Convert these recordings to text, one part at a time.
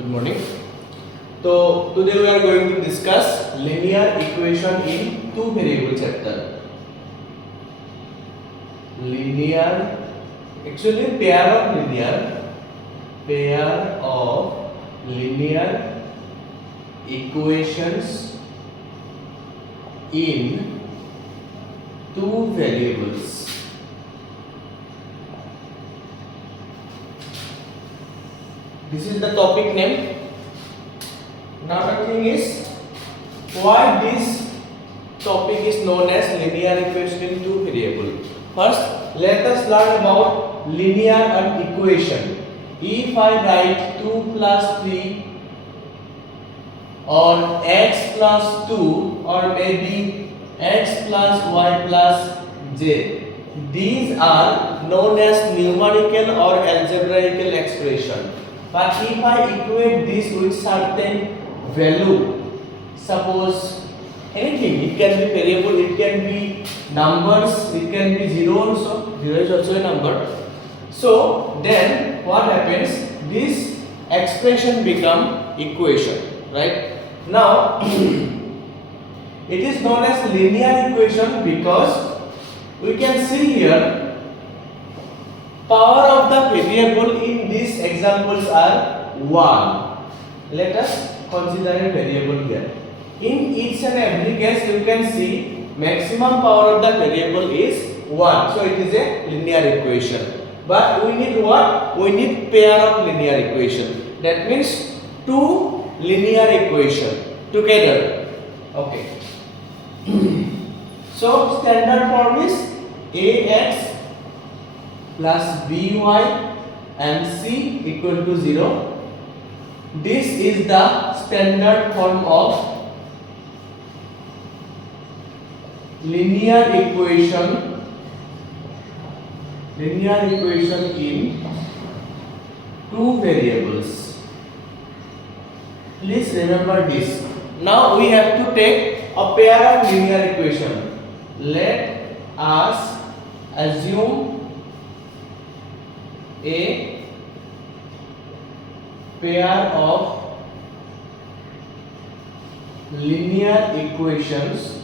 Good morning. So today we are going to discuss linear equation in two variable chapter. Linear, actually pair of linear equations in two variables. This is the topic name. Now the thing is, why this topic is known as linear equation in two variables. First, let us learn about linear equation. If I write 2 plus 3 or x plus 2 or maybe x plus y plus j, these are known as numerical or algebraical expression. But if I equate this with certain value, suppose anything, it can be variable, it can be numbers, it can be zero also, zero is also a number. So then what happens, this expression become equation, right? Now it is known as linear equation because we can see here power of the variable in these examples are 1. Let us consider a variable here. In each and every case you can see maximum power of the variable is 1. So it is a linear equation. But we need what? We need pair of linear equation. That means two linear equation together. Okay. So standard form is ax plus by and c equal to 0. This is the standard form of linear equation in two variables. Please remember this. Now we have to take a pair of linear equation. Let us assume a pair of linear equations.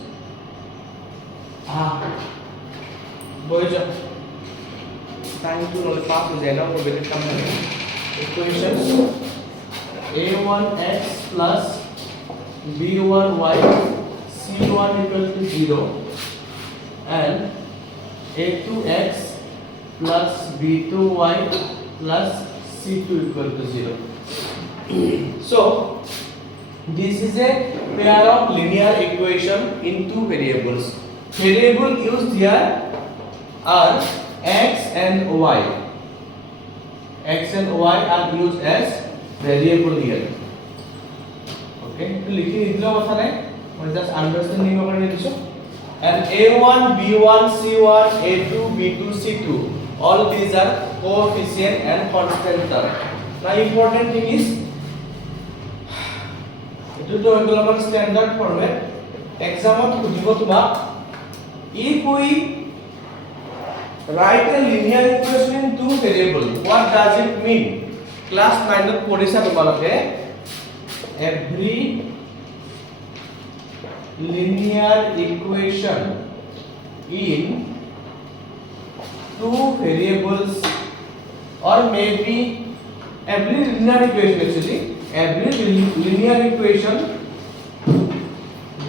Boys, time to pass is enough for equations. a1x plus b1y c1 equal to 0 and a2x plus b2y plus c2 equal to 0. So this is a pair of linear equation in two variables. Variable used here are x and y. X and y are used as variable here. Okay, to लिखी इतना मत है, मैं just understanding over here. And a1, b1, c1, a2, b2, c2. All these are coefficient and constant term. Now important thing is, it is our standard format. Exam if we write a linear equation in two variables, what does it mean? Class 9 every linear equation in two variables, or maybe every linear equation, every linear equation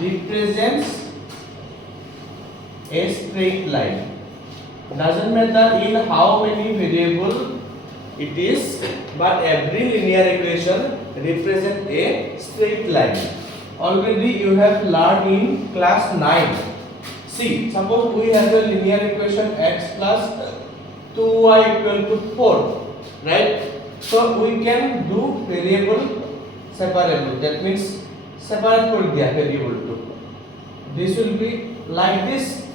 represents a straight line. Doesn't matter in how many variable it is, but every linear equation represents a straight line. Already you have learned in class 9. See, suppose we have a linear equation x plus 2y equal to 4, right? So we can do variable separable. That means separate for the variable 2. This will be like this.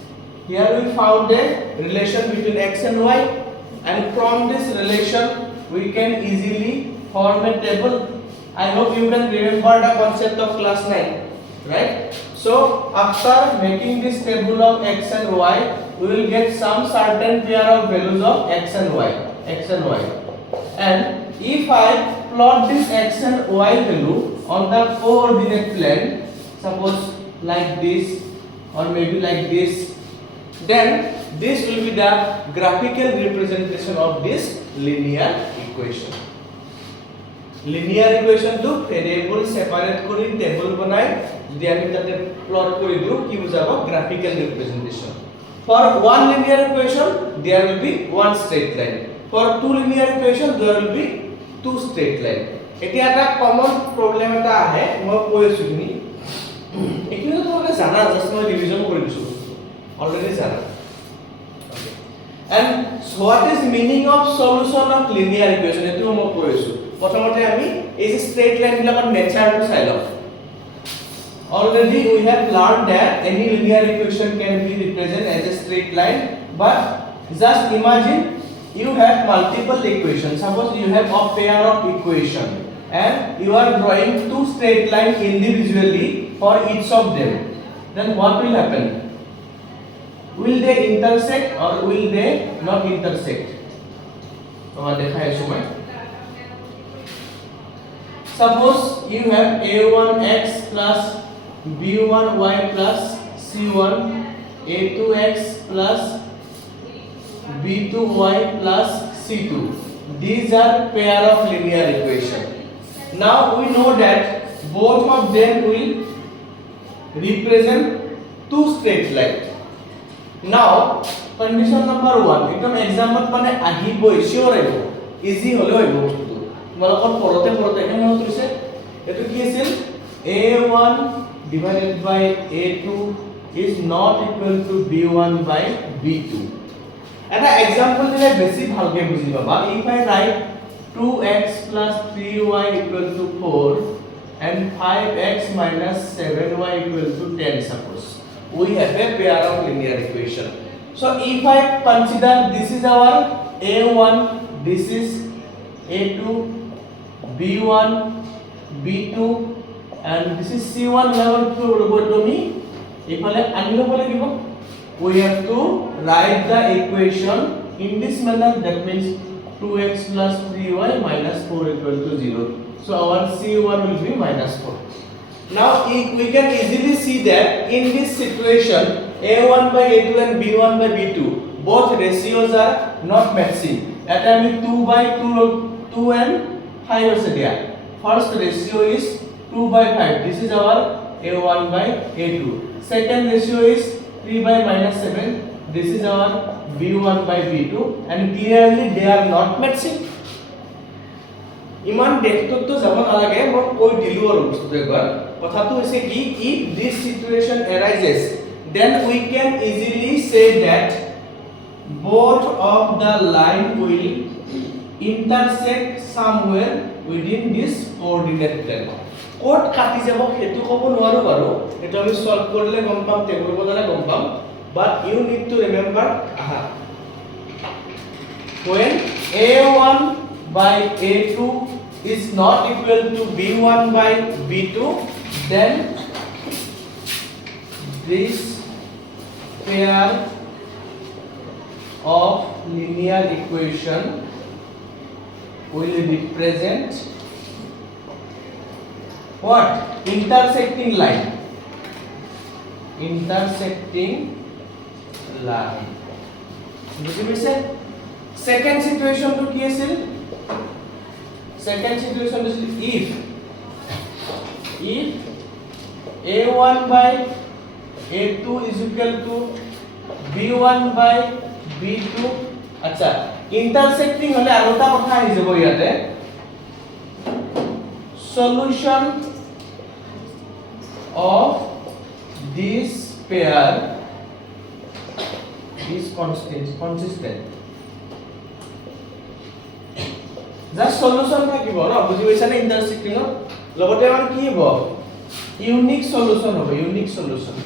Here we found a relation between x and y, and from this relation we can easily form a table. I hope you can remember the concept of class 9, right? So after making this table of x and y, we will get some certain pair of values of x and y, and if I plot this x and y value on the coordinate plane, suppose like this or maybe like this, then this will be the graphical representation of this linear equation. Linear equation to variable separate kori table banai jodi ami tate plot kori diu ki bujabo graphical representation. For one linear equation there will be one straight line. For two linear equation there will be two straight line. Etia eta common problem eta ahe moi koi asu ni ekinu to mane jana just moi revision kori disu already jana. And so what is meaning of solution of linear equation etu moi koi asu. প্রথমতে আমি এই যে straight line বিলাকৰ নেচাৰটো চাই লওঁ। Already we have learned that any linear equation can be represented as a straight line, but just imagine you have multiple equations. Suppose you have a pair of equation and you are drawing two straight lines individually for each of them. Then what will happen? Will they intersect or will they not intersect? তোমার দেখাই আছো মই। Suppose you have a1x plus b1y plus c1, a2x plus b2y plus c2. These are pair of linear equation. Now we know that both of them will represent two straight lines. Now condition number 1 ekdom example মানে আহিবই sure আহিব easy হলে আহিব বস্তুটো তোমালোকৰ পৰতে একে মনত কৰিছে এটো কি আছিল a1 divided by a2 is not equal to b1 by b2 এটা एग्जांपल দিলে বেছি ভালকে বুজি পাবা if I write 2x plus 3y equal to 4 and 5x minus 7y equal to 10 suppose we have a pair of linear equation. So if I consider this is our a1, this is a2, b1, b2 and this is c1 level to me equal anilo bole gibo we have to write the equation in this manner, that means 2x plus 3y minus 4 equal to 0. So our c1 will be minus 4. Now we can easily see that in this situation a1 by a2 and b1 by b2 both ratios are not matching. At time 2 by 2 and 5 is there. First ratio is 2 by 5. This is our a1 by a2. Second ratio is 3 by minus 7. This is our b1 by b2 and clearly they are not matching. ইমান দেখতো যাব নালাগে মই কৈ দিলু আৰু বস্তুটো একবাৰ কথাটো হৈছে কি if this situation arises then we can easily say that both of the line will intersect somewhere within this coordinate plane code কাটি যাব হেতু কব নোৱাৰো বাৰু এটা আমি সলভ কৰিলে গম পাম টেবুল বনালে গম পাম but you need to remember when a1 by a2 is not equal to b1 by b2 then this pair of linear equation will represent what? Intersecting line. বুঝি পাইছে second situation to কি আছিল second situation is if a1 by a2 is equal to b1 by b2 আচ্ছা intersecting হলে আৰু এটা কথা আহি যাব ইয়াতে solution of this pair is consistent just solution থাকিব ন বুজি পাইছা নে intersecting লগতে আমাৰ কি হ'ব ইউনিক সলিউশন হবে ইউনিক সলিউশন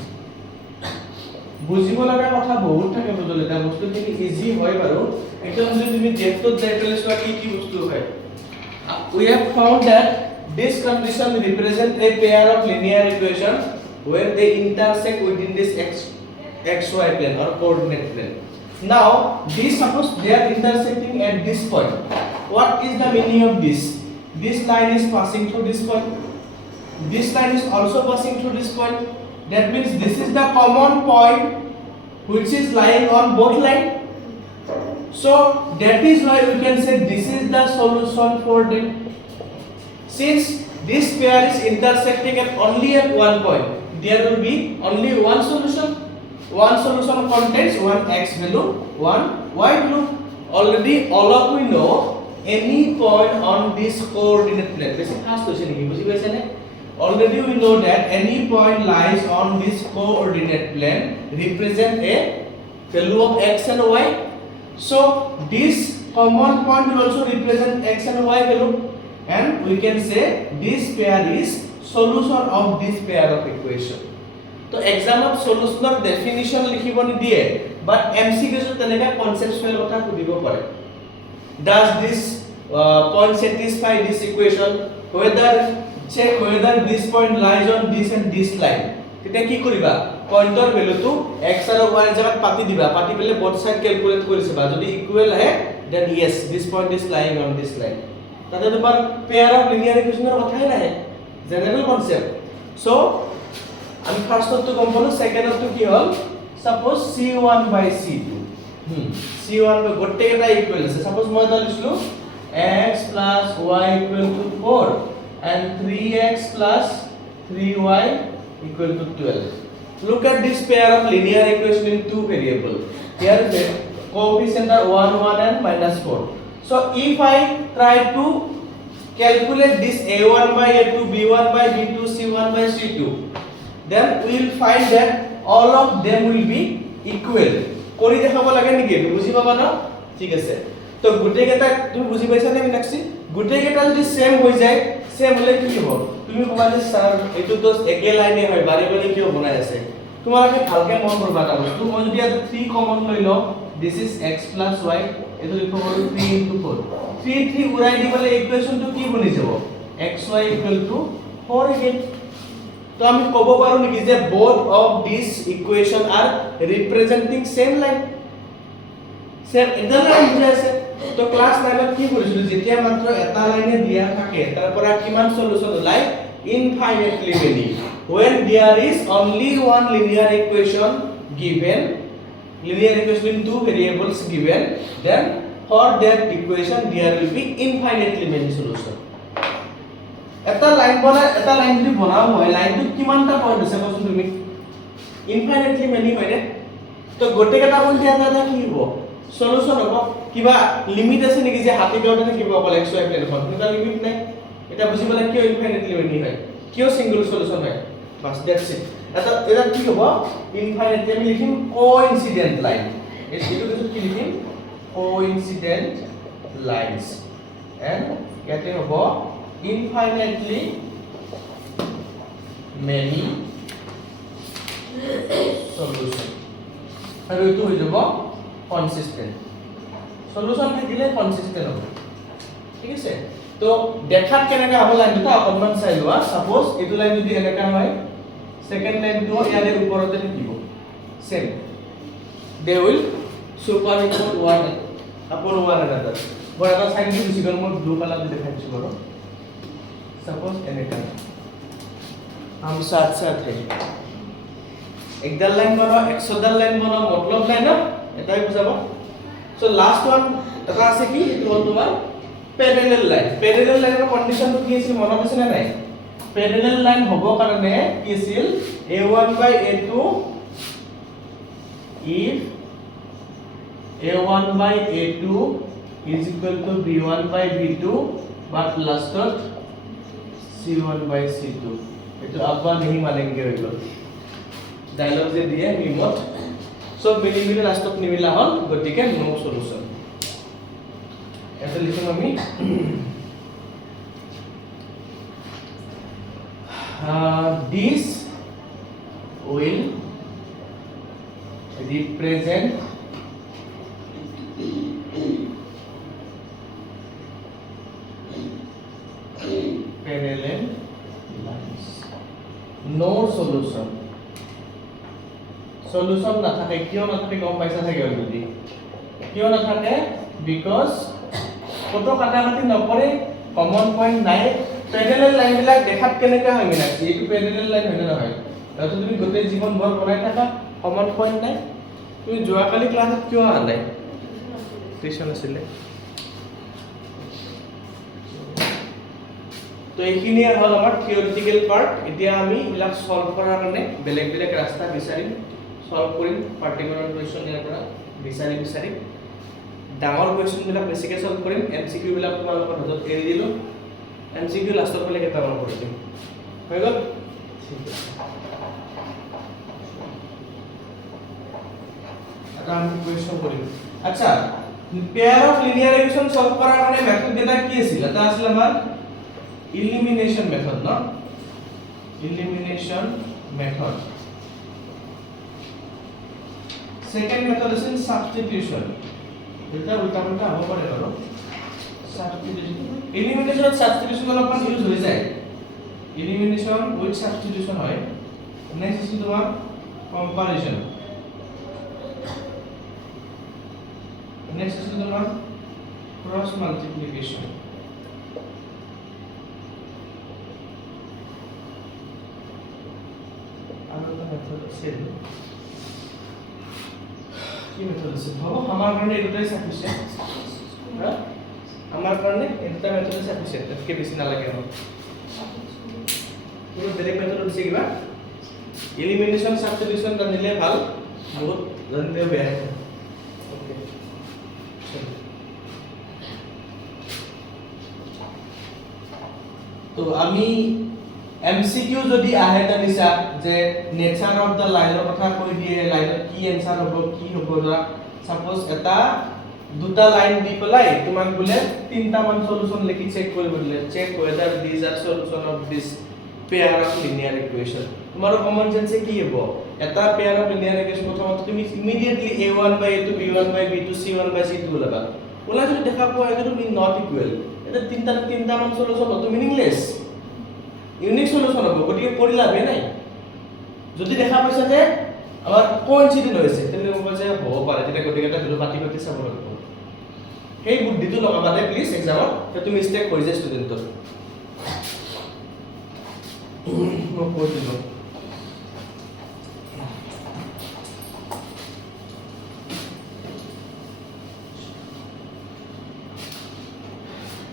বুজিব লগা কথা বহুত থাকে বুঝলে এটা বস্তু কি ইজি হয় বাৰু একদম যদি তুমি ডেপথত যাই পেলে সোৱা কি বস্তু হয় we have found that this condition represent a pair of linear equation where they intersect within this xy plane or coordinate plane. Now this suppose they are intersecting at this point. What is the meaning of this? this line is passing through this point, this line is also passing through this point. That means this is the common point which is lying on both lines. So that is why we can say this is the solution for them. Since this pair is intersecting at only at one point, there will be only one solution. One solution contains one x value, one y value. Already all of we know any point on this coordinate plane. Basic first question ki buji paise ne? Already we know that any point lies on this coordinate plane represent a value of x and y. So this common point will also represent x and y value, and we can say this pair is solution of this pair of equation. तो exam of solution of definition लिखिब नि दिए, but MCQ जो तनेका conceptual কথা খুদিব পাৰে. Does this point satisfy this equation? Check whether this point lies on this and this line. তেতিয়া কি কৰিবা? পইন্টৰ ভ্যালুটো x আৰু y এৰ জায়গাত পাতি দিবা, পাতি পেলে both side ক্যালকুলেট কৰিছিবা। যদি ইকুয়াল আহে then yes, this point is lying on this line. তাতে তোমাৰ পেয়াৰ অফ লিনিয়াৰ ইকুয়েশনৰ কথাই নাহে, জেনারেল কনসেপ্ট। সো আমি ফার্স্টটো গম পালো, সেকেন্ডটো কি হল? Suppose c1 by c2, c1 by গোটেইটা ইকুয়াল আছে। সাপোজ মই এটা লিখলো x plus y equal to 4 and 3x plus 3y equal to 12. Look at this pair of linear equation in two variable. Here the coefficient are 1 1 and -4. So if I try to calculate this a1 by a2, b1 by b2, c1 by c2, then we will find that all of them will be equal. কৰি দেখাব লাগে নেকি? বুজি পাবা না? ঠিক আছে। তো গুটেকেটা তুমি বুজি পাইছা নে মিনাক্ষী? গুটেকেটা যদি সেম হৈ যায়, সেম হলে কি হ'ব? তুমি কবা যে স্যার এটো তো একে লাইনে হয়, বাৰে বাৰে কিয় বনাই আছে? তোমালোকে ভালকে মন কৰবা এটা বস্তু। মই যদি ইয়াত 3 কমন লৈ লও, this is x plus y, এটো লিখব পাৰো 3 into 4. 3 3 উৰাই দিবলে ইকুয়েশনটো কি বনি যাব? xy equal to 4 again. তো আমি কব পাৰো নেকি যে both of these equation are representing same line? Same এটা লাইন বুঝাই আছে। তো ক্লাস 9 ত কি কৰিছিলো? যেতিয়া মাত্ৰ এটা লাইনে দিয়া থাকে, তাৰ পৰা কিমান সলিউশন ওলাই? Infinitely many. When there is only one linear equation given, linear equation in two variables given, then for that equation there will be infinitely many solution. এটা লাইন যদি বনাও হয়, লাইনটো কিমানটা পয়েন্ট আছে কোন তুমি? ইনফাইনাইটলি মেনি হয় নে? তো গোটেইটা পয়েন্ট এটা কি হ'ব? সলিউশন হ'ব। কিবা লিমিট আছে নেকি যে হাতি গাওতে থাকিব অকল x y প্লেনখন? এটা লিমিট নাই। এটা বুজিবলে কিয় ইনফাইনাইটলি মেনি হয়? কিয় সিঙ্গল সলিউশন হয়? বাস দ্যাটস ইট। এটা কি হ'ব? ইনফাইনাইটলি আমি লিখিম কোইনসিডেন্ট লাইন। এটো কিছু কি লিখিম? Coincident lines. এন্ড ইয়াতে হ'ব infinitely many solution. আৰু এটো হৈ যাব consistent. solution থাকিলে consistent হ'ব। ঠিক আছে? তো দেখাত কেনেকা হ'ব লাইনটো অকমান চাই লোৱা। সাপোজ এটো লাইন যদি এনেকা হয়, সেকেন্ড লাইনটো ইয়াৰে ওপৰতে থাকিব। Same. They will superimpose one upon one another. মই এটা সাইড দি দিছি, মই ব্লু কালার দি দেখাইছো বাৰু। सपोज এনেকা हम साथ साथ है একডাল লাইন বনাও, 100ডাল লাইন বনাও, মতলব লাইন না এটাই বুঝাবো। সো লাস্ট ওয়ান এটা আছে কি? এটো হল তোমার প্যারালাল লাইন। প্যারালাল লাইনৰ কন্ডিশনটো কি আছিল মনত আছে না নাই? প্যাৰালাল লাইন হ'ব কাৰণে কি আছিল? a1 by a2 if a1 by a2 is equal to b1 by b2 but lastত c1 by c2. এটো আব্বা नहीं मानेंगे হৈ গল। ডায়লগ যে দিয়ে নিমত সব মিলি মিলি লাষ্টত নিমিলা হল, গতিকে নো সলিউশন। এটা লিখিম আমি this will represent parallel lines. No solution. Solution না থাকে, কিয় না থাকে গম পাইছা থাকে অলরেডি। কিয় না থাকে? Because কত কাটাকাটি নকৰে কমন পইণ্ট নাই পেৰেলেল লাইন বিলাক দেখাত কেনেকৈ হয় মিনাক্ষী এইটো পেৰেলেল লাইন হয় নে নহয় আৰু তুমি গোটেই জীৱন ভৰ বনাই থাকা কমন পইণ্ট নাই তুমি যোৱাকালি ক্লাছত কিয় অহা নাই টিউচন আছিলে তো এইখিনিয়ে হ'ল আমাৰ থিওৰিটিকেল পাৰ্ট এতিয়া আমি ইবিলাক সলভ কৰাৰ কাৰণে বেলেগ বেলেগ ৰাস্তা বিচাৰিম সলভ কৰিম পাৰ্টিকুলাৰ কুৱেশ্যন ইয়াৰ পৰা বিচাৰিম ডাঙৰ কুৱেশ্যন বিলাক বেছিকৈ সলভ কৰিম এমসিকিউ বিলাক তোমালোকৰ হাতত এৰি দিলোঁ এমসিকিউ লাষ্টৰ ফালে কেইটামান কৰি দিম হৈ গ'ল ঠিক আছে এটা আমি কুৱেশ্যন কৰিম আচ্ছা pair of linear equation solve কৰাৰ কাৰণে মেথড কেইটা কি আছিল এটা আছিল আমাৰ elimination method no elimination method second method is substitution এটা উল্টা পাল্টা হ'ব পাৰে বাৰু substitution elimination and substitution অলপমান ইউজ হৈ যায় elimination with substitution হয় next is তোমাৰ comparison next is তোমাৰ cross multiplication মেথড আছে কি মেথড আছে হ'ব আমাৰ কাৰণে এটাই সাফিসিয়েন্ট আমাৰ কাৰণে এটা মেথড সাফিসিয়েন্ট এতকে বেছি নালাগে আমাক কোনো বেলেগ মেথড আছে কিবা এলিমিনেশন সাবস্টিটিউশন জানিলে ভাল বহুত জানিলে বেয়া ওকে তো আমি এমসিকিউ যদি আহে তানিছা যে নেচাৰ অফ দা লাইনৰ কথা কৈ দিয়ে লাইনত কি এনসাৰ হ'ব কি হ'ব ধৰা সাপোজ এটা দুটা লাইন দি পেলাই তোমাক বলে তিনটা মান সলিউশন লিখি চেক কৰিব দিলে check whether these are solution of this pair of linear equation তোমাৰ কমন সেন্সে কি হ'ব এটা pair of linear equation প্ৰথমতে তুমি ইমিডিয়েটলি a1/a2 b1/b2 c1/c2 লগা ওলা যদি দেখা পোৱা এইটো নট ইকুৱেল এটা তিনটা মান সলিউশন হতো মিনিংলেস ইউনিক সলিউশন হ'ব গতিকে কৰি লাভে নাই যদি দেখা পাইছা যে আমাৰ কোইনসিডেন্ট হৈছে তেনে হ'ব যে হ'ব পাৰে তেতিয়া গতিকেটা ভিডিও পাতি চাব লাগিব সেই বুদ্ধিটো লগাবা দে প্লিজ এক্সামত সেইটো মিস্টেক হৈ যায় ষ্টুডেন্টৰ মই কৈ দিলো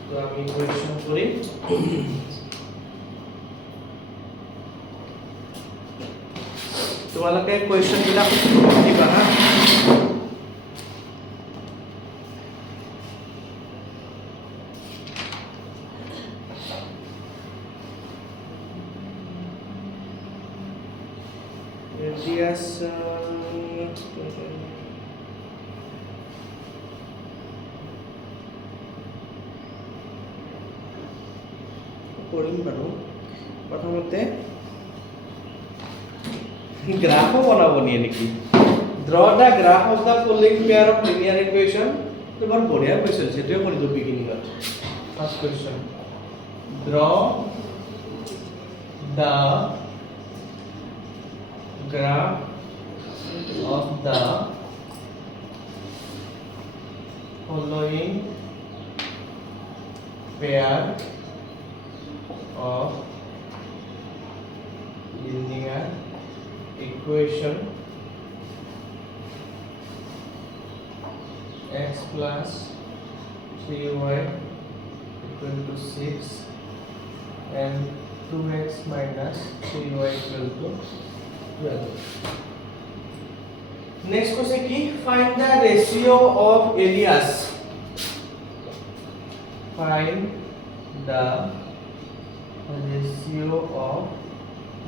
তো আমি কোয়েশ্চন কৰি তোমালোকে কোয়েশ্চন বিলাক দিবা হা কৰিম বাৰু প্ৰথমতে গ্রাফ বনাবো নিয়ে নাকি draw the graph of the following pair of linear equation তো বৰ বঢ়িয়া কোৱেশ্চন সেটোৱে কৰি দিও বিগিনিংত first question draw the graph of the following pair of linear equation x plus 3y equal to 6 and 2x minus 3y equal to 12. Next question ki find the ratio of areas. Find the ratio of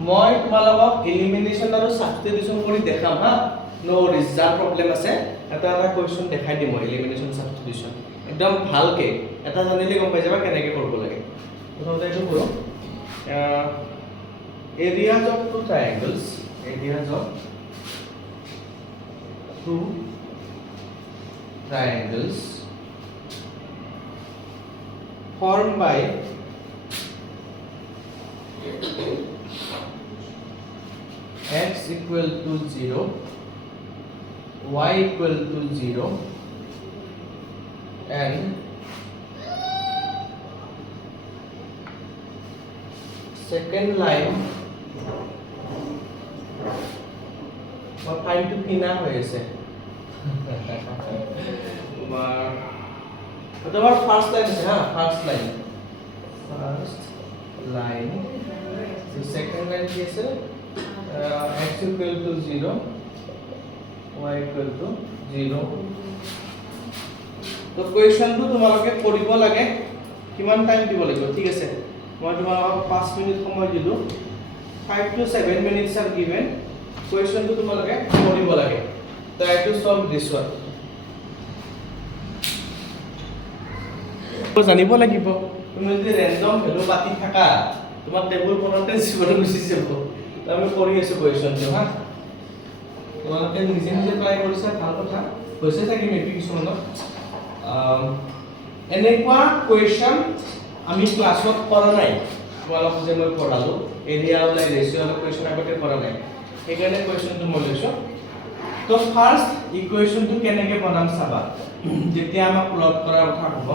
মই তোমালোকক elimination আৰু substitution কৰি দেখাম হা নো result problem আছে এটা question দেখাই দিম মই এলিমিনেশন সাবস্টিটিউশন একদম ভালকে এটা জানিলে গম পাই যাবা কেনেকৈ কৰিব লাগে প্ৰথমতে এইটো কৰো areas of two triangles areas of two triangles formed by x equal to 0, y equal to 0 and second line और टाइम टू किना হৈ আছে তোমার ফার্স্ট লাইন আছে হ্যাঁ first line the second line কি আছে x equal to 0 y equal to 0 তো কোয়েশ্চনটো তোমালোকে কৰিব লাগে কিমান টাইম দিব লাগিব ঠিক আছে মই তোমালোকক 5 মিনিট সময় দিলো 5 to 7 minutes are given কোয়েশ্চনটো তোমালোকে কৰিব লাগে try to solve this one জানিব লাগিব তুমি যদি ৰেন্ডম ভ্যালু পাতি থাকা তোমাক টেবুল বনাওঁতে জীৱন গুচি যাব আমি কৰি আছো কোয়েশ্চনটো হা তোমালোকে নিজে নিজে ট্ৰাই কৰিছা ভাল কথা হৈছে থাকি মেবি কিছুমানত এনেকুৱা কোয়েশ্চন আমি ক্লাছত কৰা নাই তোমালোক যে মই পঢ়ালো এৰিয়া ওলাই ৰেশিও কোয়েশ্চন আগতে কৰা নাই সেইকাৰণে কোয়েশ্চনটো মই লৈছো তো ফাৰ্স্ট ইকুৱেশ্যনটো কেনেকৈ বনাম চাবা যেতিয়া আমাক প্লট কৰাৰ কথা হ'ব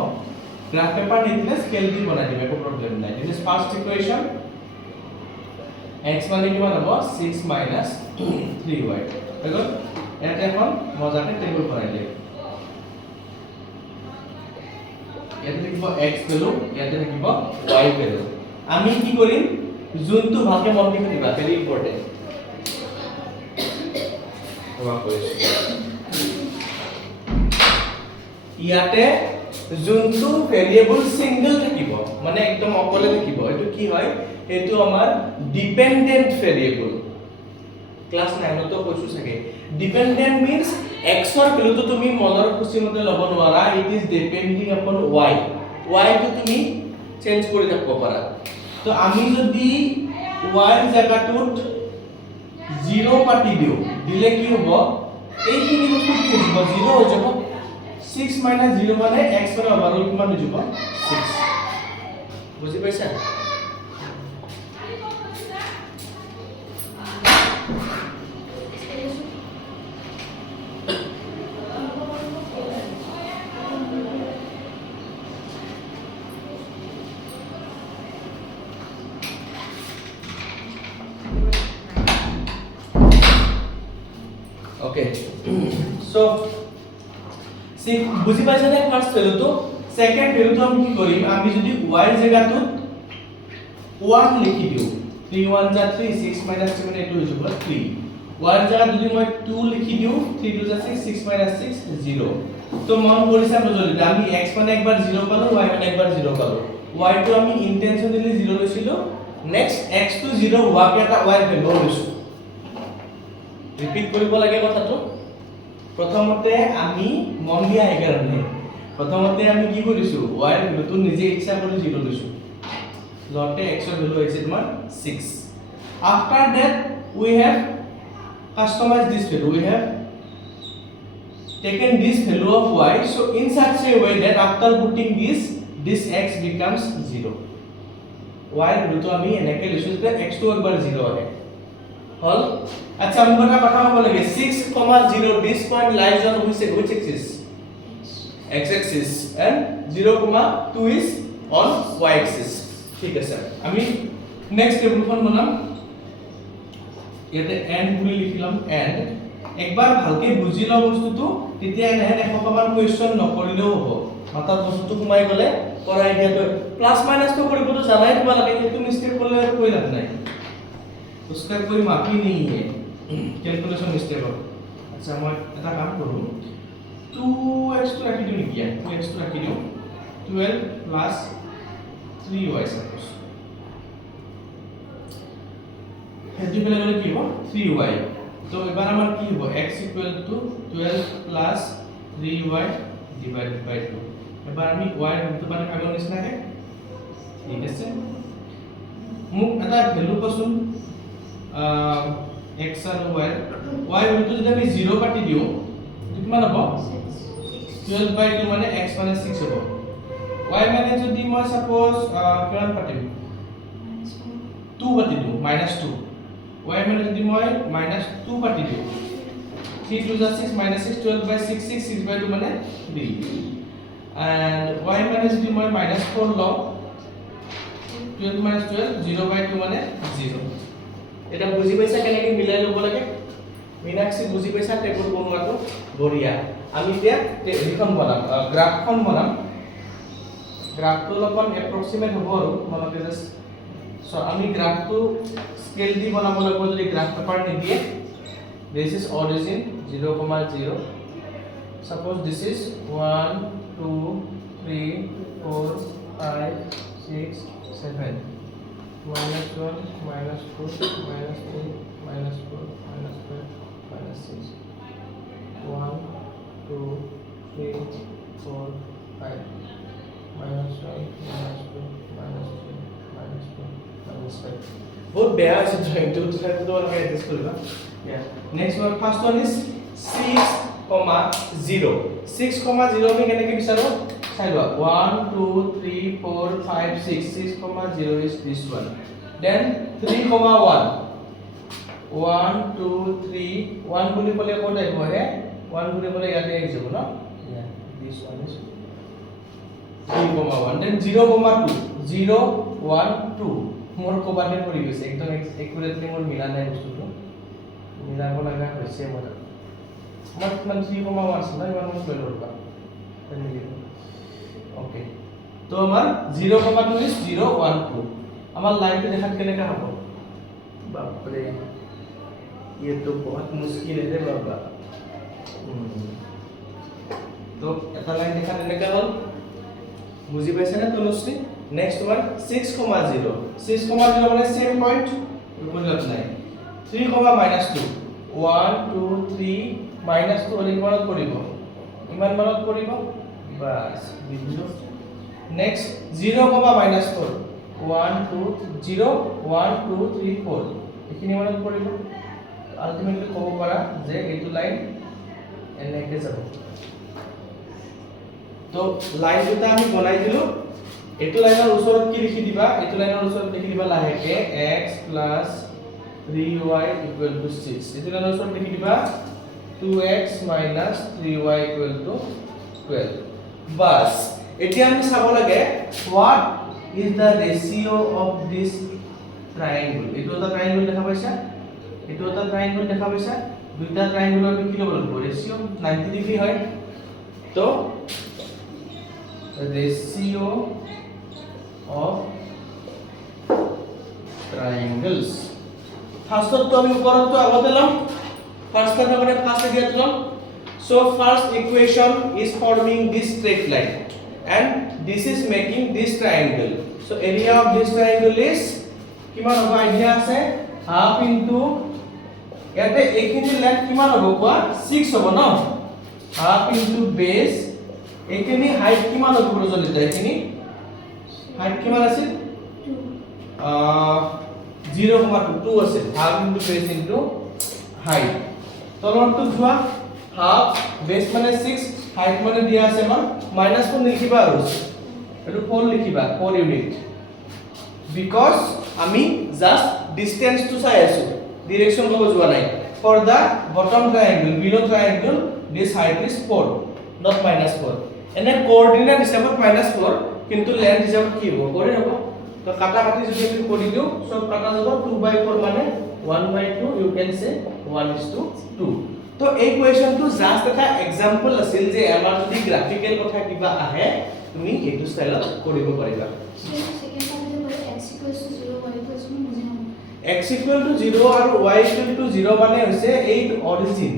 গ্ৰাফ পেপাৰ নিদিলে স্কেল দি বনাই দিম একো প্ৰবলেম নাই this is first equation x মানে কিমান হ'ব 6 minus 3y হৈ গ'ল ইয়াতে এখন মজাকে টেবুল বনাই দিম ইয়াতে থাকিব x ভ্যালু ইয়াতে থাকিব y ভ্যালু আমি কি কৰিম যোনটো ভালকে মন দি দিবা ভেৰি ইম্পৰ্টেন্ট ইয়াতে যোনটো ভেৰিয়েবল সিঙ্গল থাকিব মানে একদম অকলে থাকিব এটো কি হয় এটো আমাৰ ডিপেন্ডেন্ট ভেৰিয়েবল ক্লাস 9 তো কৈছো থাকে ডিপেন্ডেন্ট মিন্স x ৰ ভ্যালুটো তুমি মনৰ খুচিমতে ল'ব নোৱাৰা ইট ইজ ডিপেন্ডিং আপন y y টো তুমি চেঞ্জ কৰি থাকিব পাৰা তো আমি যদি y ৰ জায়গাটোত 0 পাতি দিও দিলে কি হ'ব এইখিনি বস্তু কি হ'ব 0 হৈ যাব 6 minus 0 মানে x ৰ ওভাৰঅল কিমান হৈ যাব 6 বুজি পাইছা Okay. So, see, বুঝি পাইছা নে ফার্স্ট ভ্যালু তো সেকেন্ড ভ্যালু তো আমি কি করি আমি যদি y এর জায়গাটো 1 লিখি দিও 3 1 যা 3 6 minus 7 8 হৈ যাব 3 y এর জায়গা যদি মই 2 লিখি দিও 3 2 যা 6 6 minus 6 0 তো মন কৰিছা বুঝলি আমি x মানে একবাৰ 0 পালো y মানে একবাৰ 0 পালো y টো আমি ইন্টেনশনালি 0 লৈছিলো নেক্সট x to 0 হোৱাকে এটা y ভ্যালু লৈছো ৰিপিট কৰিব লাগে কথাটো প্ৰথমতে আমি মন দিয়া হেকাৰণে প্ৰথমতে আমি কি কৰিছো y ৰ ভ্যালুটো নিজে ইচ্ছা কৰি 0 লৈছো লটে x ৰ ভ্যালু হৈছে তোমাৰ 6 after that we have customized this value we have taken this value of y so in such a way that after putting this x becomes 0 y ৰ ভ্যালুটো আমি এনেকৈ লৈছো যে x টো একবাৰ 0 আহে হল আচ্ছা আমি কথা হ'ব লাগে 6,0 this point lies on which axis x axis and 0,2 is on y axis ঠিক আছে আমি নেক্সট টেবুলখন বনাম ইয়াতে এন্ড বুলি লিখিলাম এন্ড একবাৰ ভালকে বুজি লও বস্তুটো তেতিয়া এনে এখকমান কোৱেশ্চন নকৰিলেও হ'ব মাথাত বস্তুটো ঘুমাই গলে কৰাই দিয়াটো প্লাস মাইনাস তো কৰিবতো জানাই দিব লাগে কিন্তু মিস্টেক কৰিলে কৈ লাভ নাই उसका कोई माफी नहीं है कैलकुलेशन मिस्टेक हो अच्छा मैं এটা কাম কৰো 2x তো রাখি দিও নেকি 2x তো রাখি দিও 12 plus 3y suppose হেতু পেলে গলে কি হ'ব 3y তো এবাৰ আমাৰ কি হ'ব x equal to 12 plus 3y divided by 2 এবাৰ আমি y ৰ মূলটো মানে আগৰ নিচিনাকে ঠিক আছে মোক এটা ভ্যালু পছন্দ x আৰু y ভ্যালুটো যদি আমি 0 পাতি দিও কিমান হ'ব 12 by 2 মানে x মানে 6 হ'ব y মানে যদি মই সাপোজ কিমান পাতিম 2 পাতি দিও -2 y মানে যদি মই -2 পাতি দিও 3 2 6 -6 12 by 6 6 6 by 2 মানে 3 and y মানে যদি মই -4 লও 12 minus 12 0 by 2 মানে 0 এটা বুজি পাইছা কেনেকৈ মিলাই লব লাগে মিনাক্ষী বুজি পাইছা টেবুল বনোৱাটো বঢ়িয়া আমি এতিয়া এইখন বনাম গ্ৰাফখন বনাম গ্ৰাফটো অলপমান এপ্ৰক্সিমেট হ'ব আৰু তোমালোকে জাস্ট সো আমি গ্ৰাফটো স্কেল দি বনাব লাগিব যদি গ্ৰাফ পেপাৰ নিদিয়ে this is origin 0, 0 suppose this is 1 2 3 4 5 6 7 minus 1 minus 2 minus 3 minus 4 minus 5 minus 6 1 2 3 4 5 minus 1 minus 2 minus 3 minus 4 minus 5 बहुत बेया আছে ড্রয়িং তো তো লগাই এডজাস্ট কৰিবা yeah next one first one is 6,0 6,0 আমি কেনেকৈ বিচাৰো চাই লোৱা 1 2 3 4 5 6 6,0 is this one then 3,1 1 2 3 1 বুলি ক'লে ক'ত আহিব হে 1 বুলি ক'লে ইয়াতে আহি যাব ন yeah this one is 3,1 then 0,2 0 1 2 মোৰ কোবাতে পৰি গৈছে একদম একুৰেটলি মোৰ মিলা নাই বস্তুটো মিলাব লগা হৈছে মোৰ কিমান 3,1 আছে না ইমান মই লৈ লবা ওকে তো আমাৰ 0,2 is 0 1 2 আমাৰ লাইনটো দেখাত কেনেকা হ'ব বাপৰে ये तो बहुत मुश्किल है रे बाबा तो এটা লাইন দেখা এনেকা হ'ল বুজি পাইছে না তনুশ্ৰী নেক্সট ওয়ান 6,0 6,0 মানে সেম পয়েন্ট বুঝলাম নাই 3, minus 2 1 2 3 minus 2 হলে কিমানত পৰিব ইমান মানত পৰিব বাস বিন্দু নেক্সট 0, minus 4 1 2 0 1 2 3 4 এখিনি মানত পৰিব আলটিমেটলি ক'ব পাৰা যে এইটো লাইন এনেকে যাব তো লাইন দুটা আমি বনাই দিলো এইটো লাইনৰ ওচৰত কি লিখি দিবা এইটো লাইনৰ ওচৰত লিখি দিবা লাহেকে x 3y = 6 এইটো লাইনৰ ওচৰত লিখি দিবা 2x - 3y = 12 বাস এতিয়া আমি চাব লাগে what is the ratio of this triangle এইটো এটা ট্রায়াঙ্গল দেখা পাইছা এইটো এটা ট্রায়াঙ্গল দেখা পাইছা দুইটা ট্ৰায়াঙ্গলৰ কি ল'ব লাগিব ৰেশিও 90 ডিগ্ৰী হয় তো ratio of triangles first to আমি উপৰত তো আগতে লম first টা মানে ফার্স্ট এরিয়া লম so first equation is forming this straight line and this is making this triangle so area of this triangle is কিমান হ'ব আইডিয়া আছে half into ইয়াতে এইখিনি লেন্থ কিমান হ'ব কোৱা 6 হ'ব ন half into base এইখিনি হাইট কিমান হ'ব প্ৰজনিত এইখিনি হাইট কিমান আছে 0,2 আছে half into base into height তলৰটো যোৱা half base মানে 6 height মানে দিয়া আছে আমাৰ -4 লিখিবা আৰু এটো 4 লিখিবা 4 ইউনিট because আমি জাস্ট ডিসটেন্স টু চাই আছো ডিরেকশন কব যোৱা নাই for the bottom triangle below triangle this height is 4 not -4 এনে কোঅর্ডিনেট হিসাবত -4 কিন্তু লেন্থ হিসাবত কি হ'ব কৰি হ'ব তো কাটা কাটি যদি আমি কৰি দিও সব কাটা যাব 2/4 মানে 1/2 you can say 1:2 তো এই কোৱেশ্চনটো জাস্ট এটা এক্সাম্পল আছিল যে আমাৰ যদি গ্ৰাফিক্যাল কথা কিবা আহে তুমি এইটো স্টাইলত কৰিব পাৰিবা x equal to 0 আৰু y equal to 0 মানে হৈছে এই অৰিজিন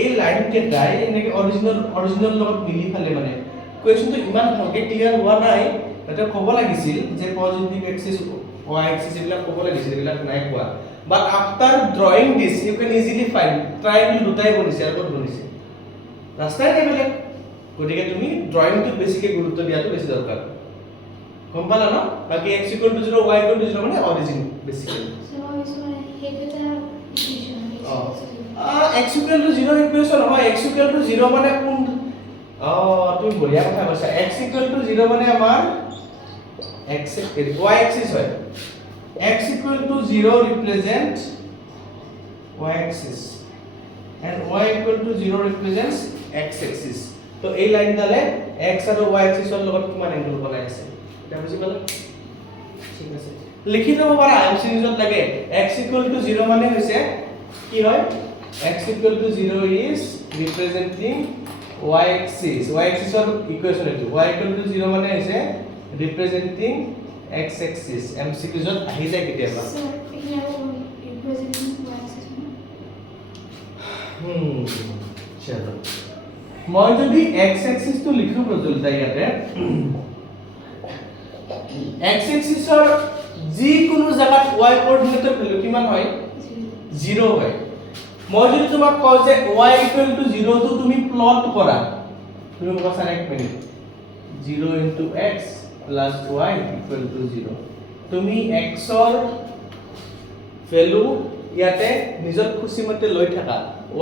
এই লাইন কেটাই এনেকে অৰিজিনাল লগত মিলি ফালে মানে কোৱেশ্চনটো ইমান ভালকে ক্লিয়াৰ হোৱা নাই এটা ক'ব লাগিছিল যে পজিটিভ এক্সিস y এক্সিস এবিলাক ক'ব লাগিছিল এবিলাক নাই কোৱা but after drawing this you can easily find triangle দুটাই বনিছে আৰু ক'ত বনিছে ৰাস্তাই নাই বেলেগ গতিকে তুমি ড্ৰয়িংটো বেছিকে গুৰুত্ব দিয়াটো বেছি দৰকাৰ গম পালা ন বাকি x equal to 0 y equal to 0 মানে origin basically x equal to 0 equation হয় x equal to 0 মানে কোন তুমি বঢ়িয়া কথা কৈছা x equal to 0 মানে আমাৰ x y axis হয় x equal to 0 represent y axis and y equal to 0 represents x axis তো এই লাইন ডালে x আৰু y axis ৰ লগত কিমান এংগল বনাই আছে এটা বুজি পালা ঠিক আছে লিখি লব পাৰা আইম সিরিজত লাগে x = 0 মানে হৈছে কি হয় x = 0 is representing y axis or equation এটো y = 0 মানে হৈছে representing x axis MCQ যত আহি যায় কেতিয়াবা Sir, here representing y axis. চলো মই যদি x axis টো লিখো প্ৰজ্বলিতা ইয়াতে x axis ৰ যিকোনো জায়গাত y কোঅৰ্ডিনেটৰ ভ্যালু কিমান হয় 0 হয় মই যদি তোমাক কওঁ যে y = 0 টো তুমি প্লট কৰা তুমি মোক চাই এক মিনিট 0 * x + y = 0 তুমি x ৰ ভ্যালু ইয়াতে নিজৰ খুশি মতে লৈ থাকা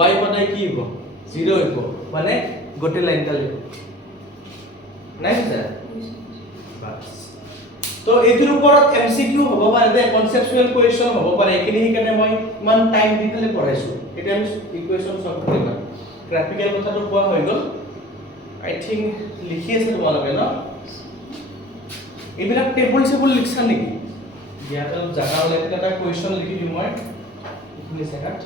y সদায় কি হ'ব 0 হ'ব মানে গোটে লাইনটা লিখো নাই স্যাৰ বাস তো এটিৰ ওপৰত এমসিকিউ হ'ব পাৰে দে কনসেপচুৱেল কোৱেশ্চন হ'ব পাৰে এখিনি কাৰণে মই ইমান টাইম দিলে পঢ়াইছো এতিয়া আমি ইকুৱেশ্যন সলভ কৰিম গ্ৰাফিক্যাল কথাটো কোৱা হৈ গ'ল আই থিংক লিখি আছে তোমালোকে ন এইবিলাক টেবুল লিখছা নেকি ইয়াত অলপ জাগা হ'লে এটা কোৱেশ্চন লিখি দিম মই এইখিনি জাগাত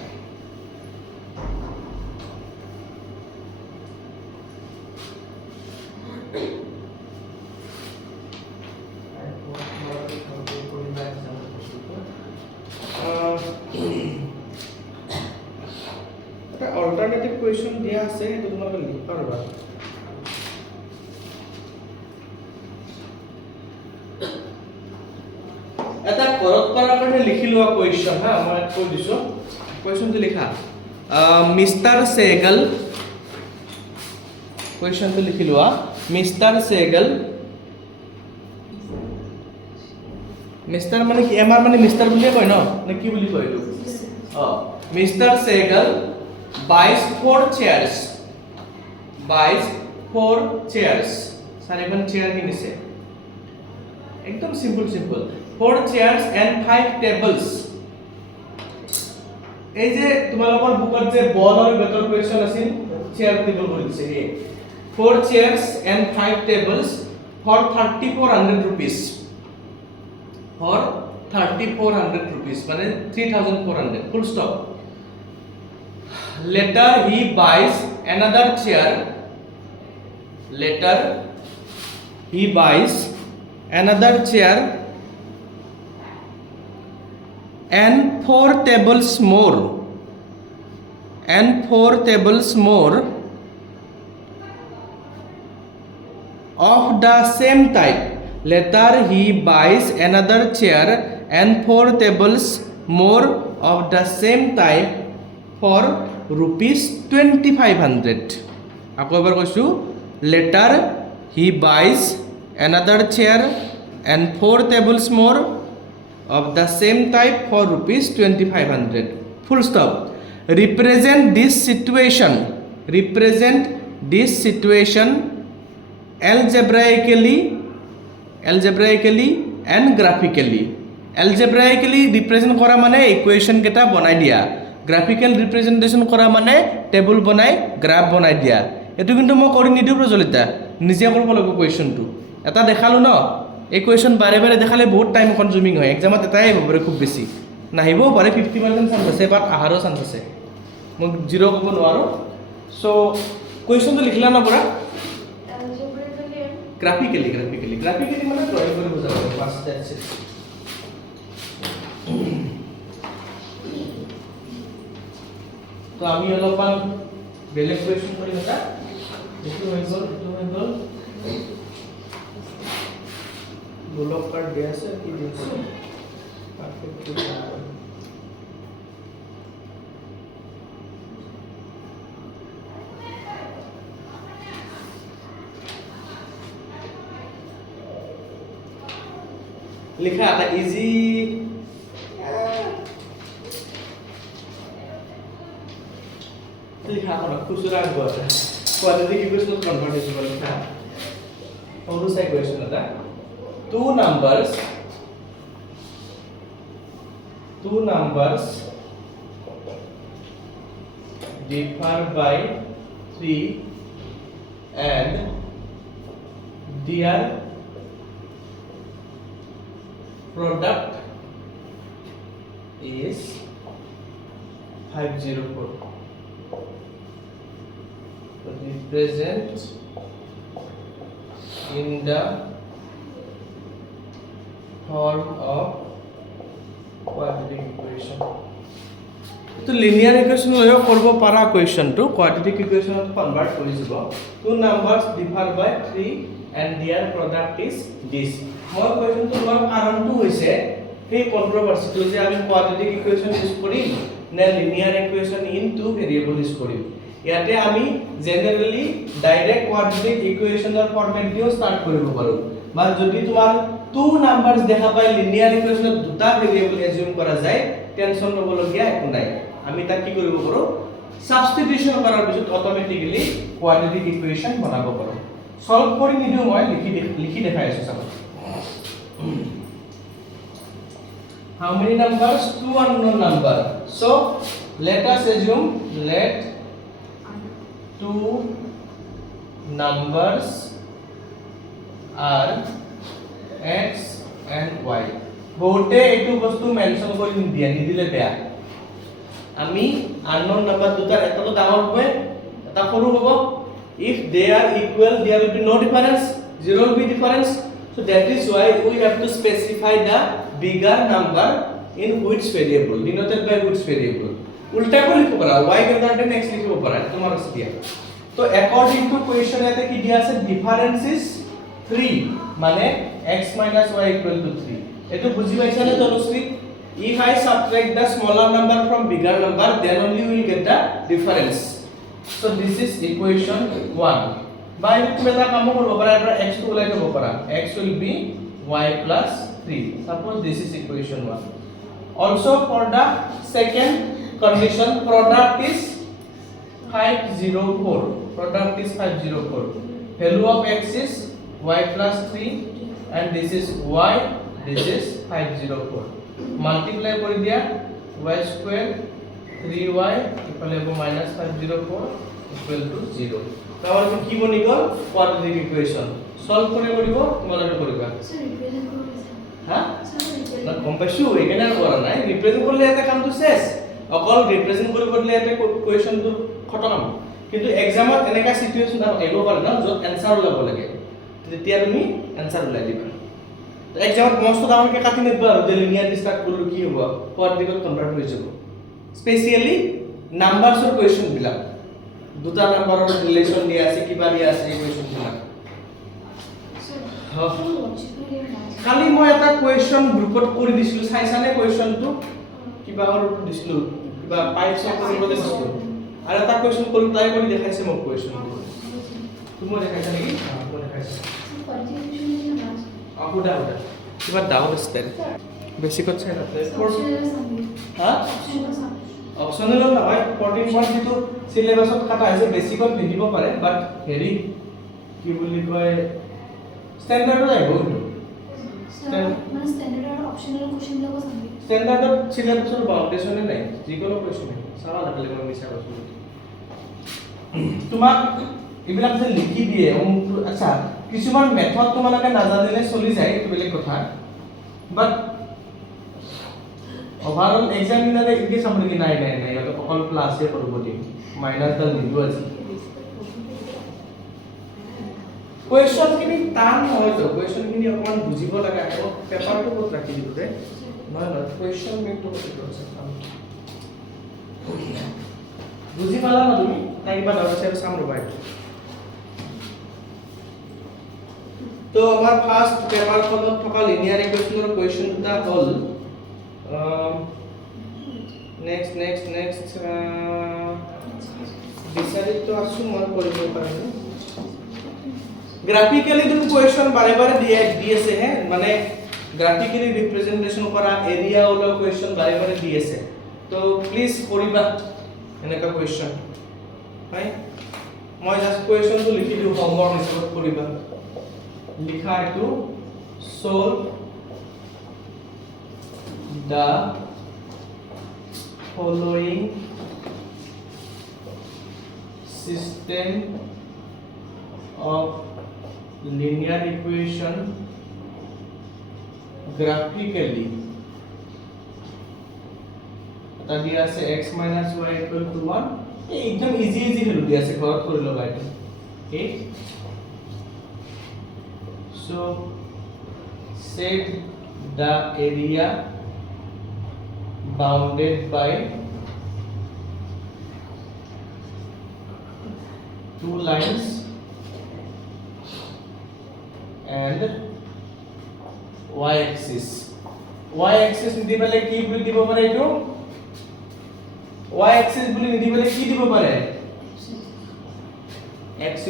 অল্টাৰনেটিভ কোয়েশ্চন দিয়া আছে এটো তোমালোকে লিখ পাৰবা এটা কৰক কৰাৰ কাৰণে লিখি লোৱা কোয়েশ্চন হা মই কৈ দিছো কোয়েশ্চনটো লিখা মিস্টাৰ সেগল কোয়েশ্চনটো লিখি লোৱা মিস্টাৰ সেগল মিস্টাৰ মানে কি এমআৰ মানে মিস্টাৰ বুলিয়ে কয় ন নে কি বুলি কয় এটো মিস্টাৰ সেগল buys 4 chairs চাৰিখন চেয়াৰ কিনিছে একদম সিম্পল 4 chairs and 5 tables এই যে তোমালোকৰ বুকত যে বল আৰু বেটৰ কোৱেশ্চন আছিল চেয়াৰ টেবল কৰি দিছে এই 4 chairs and 5 tables for 3400 rupees for 3400 rupees মানে 3400 full stop later he buys another chair and 4 tables more of the same type later he buys another chair and 4 tables more of the same type for rupees 2500 আকৌ এবাৰ কৈছো later he buys another chair and 4 tables more of the same type for rupees 2500 full stop represent this situation algebraically and graphically algebraically represent কৰা মানে equation কেটা বনাই দিয়া গ্ৰাফিক্যাল ৰিপ্ৰেজেন্টেশন কৰা মানে টেবুল বনাই গ্ৰাফ বনাই দিয়া এটো কিন্তু মই কৰি নিদিও প্ৰজলিতা নিজে কৰিব লাগিব কোৱেশ্যনটো এটা দেখালো ন এই কোৱেশ্যন বাৰে বাৰে দেখালে বহুত টাইম কনজিউমিং হয় এক্সামত এটাই হ'ব পাৰে খুব বেছি নাহিব পাৰে 50% চান্স আছে বাট আহাৰো চান্স আছে মই জিৰো ক'ব নোৱাৰো সো কোৱেশ্যনটো লিখলা না পৰা গ্ৰাফিক্যালি মানে ড্ৰয়িং কৰি বুজাব বাস দ্যাটস ইট তো আমি অলপমান বেলেগ কোৱেশ্চন কৰিম এটা এইটো হৈ গ'ল গোলক কাৰ্ড দিয়া আছে কি দিছে পাৰফেক্ট লিখা এটা ইজি লিখা কৰা খুচুৰা গড় কোৱালিটি ইকুৱেশ্যনত কনভাৰ্ট হৈছে লিখা সৰু চাই কোৱেশ্যন এটা two numbers differ by 3 and their product is 504. Represent in the form of quadratic equation. तो linear equation লৈ কৰিব পাৰা question to quadratic equation to convert কৰি দিব. Two numbers differ by 3 and their product is this. মই question to লোৱাৰ কাৰণটো হৈছে এই controversy to যে আমি quadratic equation ইউজ কৰিম নে linear equation in two variable use কৰিম. ইয়াতে আমি জেনাৰেলি ডাইৰেক্ট quadratic equation ৰ ফৰমেট দিও স্টাৰ্ট কৰিব পাৰো বা যদি তোমাৰ টু নাম্বাৰস দেখা পাই লিনিয়াৰ ইকুৱেচনত দুটা ভেৰিয়েবল এজিউম কৰা যায় টেনচন লবলগীয়া একো নাই আমি তাক কি কৰিব পাৰো সাবস্টিটিউশন কৰাৰ পিছত অটোমেটিক্যালি quadratic equation বনাব পাৰো সলভ কৰি নিদিও মই লিখি দেখাই আছো চাবা how many numbers two unknown number so let us assume let two numbers are x and y বহুতে এইটো বস্তু মেনশন কৰি নিদিয়া নিদিলে বেয়া আমি unknown number দুটাৰ এটাটো ডাঙৰ হবে এটা সৰু হ'ব if they are equal there will be no difference zero will be difference so that is why we have to specify the bigger number in which variable denoted by which variable उल्टा को लिखो परा y greater than x लिखो परा तुम्हारा दिया तो according to question याते की दिया से difference is 3 माने x minus y equal to 3 एतो बुझी पाइছা ने Tanushree if I subtract the smaller number from bigger number then only we will get the difference so this is equation 1 by তুমি এটা কাম কৰিব পাৰা এটা x টো ওলাই দিব পাৰা x will be y plus 3 suppose this is equation 1 also for the second condition product is 504 product is 504 value of x is y plus 3 and this is y this is 504 multiply kori dia y square 3y equal to minus 504 equal to 0 তাহলে কি বনি গল quadratic equation solve করে করিব তোমালোকে করিবা sir represent করবে হ্যাঁ sir না কম্পাসু এখানে আর করা নাই রিপ্রেজেন্ট করলে এটা কামটো শেষ অকল রিপ্রেজেন্ট কৰি কৰিলে এটা কোৱেশ্চনটো খতম কিন্তু এক্সামত এনেকা সিচুৱেচন আহিব পাৰে না যত এনসাৰ ওলাব লাগে তেতিয়া তুমি এনসাৰ ওলাই দিবা তো এক্সামত মস্ত ডাঙৰকে কাটি নিবা আৰু যে লিনিয়াৰ স্টাৰ্ট কৰিলে কি হ'ব কোৱাড্ৰিটিকত কনভাৰ্ট হৈ যাব স্পেশালি নাম্বাৰছৰ কোৱেশ্চন বিলাক দুটা নাম্বাৰৰ ৰিলেচন দিয়া আছে কিবা দিয়া আছে এই কোৱেশ্চন বিলাক খালি মই এটা কোৱেশ্চন গ্ৰুপত কৰি দিছিলো চাইছানে কোৱেশ্চনটো কিবা আৰু দিছিলো কিবা পাইপছ কৰিবলৈ দিছিলো আৰু এটা কোৱেশ্চন কৰি ট্ৰাই কৰি দেখাইছে মোক কোৱেশ্চনটো তুমি দেখাইছা নেকি মই দেখাইছো আহুদা কিবা ডাউট আছে বেসিকত চাই নাতে হা অপচনেল নহয় 14 পইণ্ট যেটো সিলেবাসত কাটা আছে বেসিকত নিদিব পাৰে বাট হেৰি কি বুলি কয় স্ট্যান্ডাৰ্ডত আহিব মানে স্ট্যান্ডাৰ্ড অপশনাল কোশ্চেন বিলাক আছে স্ট্যান্ডাৰ্ডত সিলেবাসৰ বাউন্ডেশনে নাই যিকোনো কোৱেশ্চন চাবা লাগলে মই মিছা কৈছো তোমাক এইবিলাক যে লিখি দিয়ে আচ্ছা কিছুমান মেথড তোমালোকে নাজানিলে চলি যায় এইটো বেলেগ কথা বাট ওভাৰঅল এক্সাম দিনালে কি চাব নেকি নাই ইয়াতে অকল ক্লাসে কৰিব দিম মাইনাস ডাল নিদিও আছে কোৱেশ্চন কিনি টান নহয় তো কোৱেশ্চন কিনি অকমান বুজিব লাগে আৰু পেপাৰটো ক'ত ৰাখি দিব দে নহয় কোৱেশ্চন মেকটো ক'ত আছে বুজি পালা না তুমি তাই কিবা ডাউট আছে চাম ৰবা তো আমাৰ ফাৰ্স্ট পেপাৰখনত থকা লিনিয়াৰ ইকুৱেচনৰ কোৱেশ্চন দুটা হ'ল নেক্সট বিচাৰিতো আছো মই কৰিব পাৰিম গ্ৰাফিক্যালি তুমি কোৱেশ্চন বাৰে বাৰে দি আছে হে মানে গ্ৰাফিক্যালি ৰিপ্ৰেজেন্টেশন কৰা এৰিয়া ওলা কোৱেশ্চন বাৰে বাৰে দি আছে তো প্লিজ কৰিবা এনেকা কোৱেশ্চন হয় মই জাস্ট কোৱেশ্চনটো লিখি দিও হোমৱৰ্ক হিচাপত কৰিবা লিখা এটো solve the following system of linear equation graphically এটা দিয়া আছে x - y = 1 এই একদম ইজি হলো দিয়া আছে ঘৰত কৰি লবা এটা okay so set the area bounded by two lines and y axis নিদি পেলে কি বুলি দিব পারে এটো y axis বুলি নিদি পেলে কি দিব পারে x =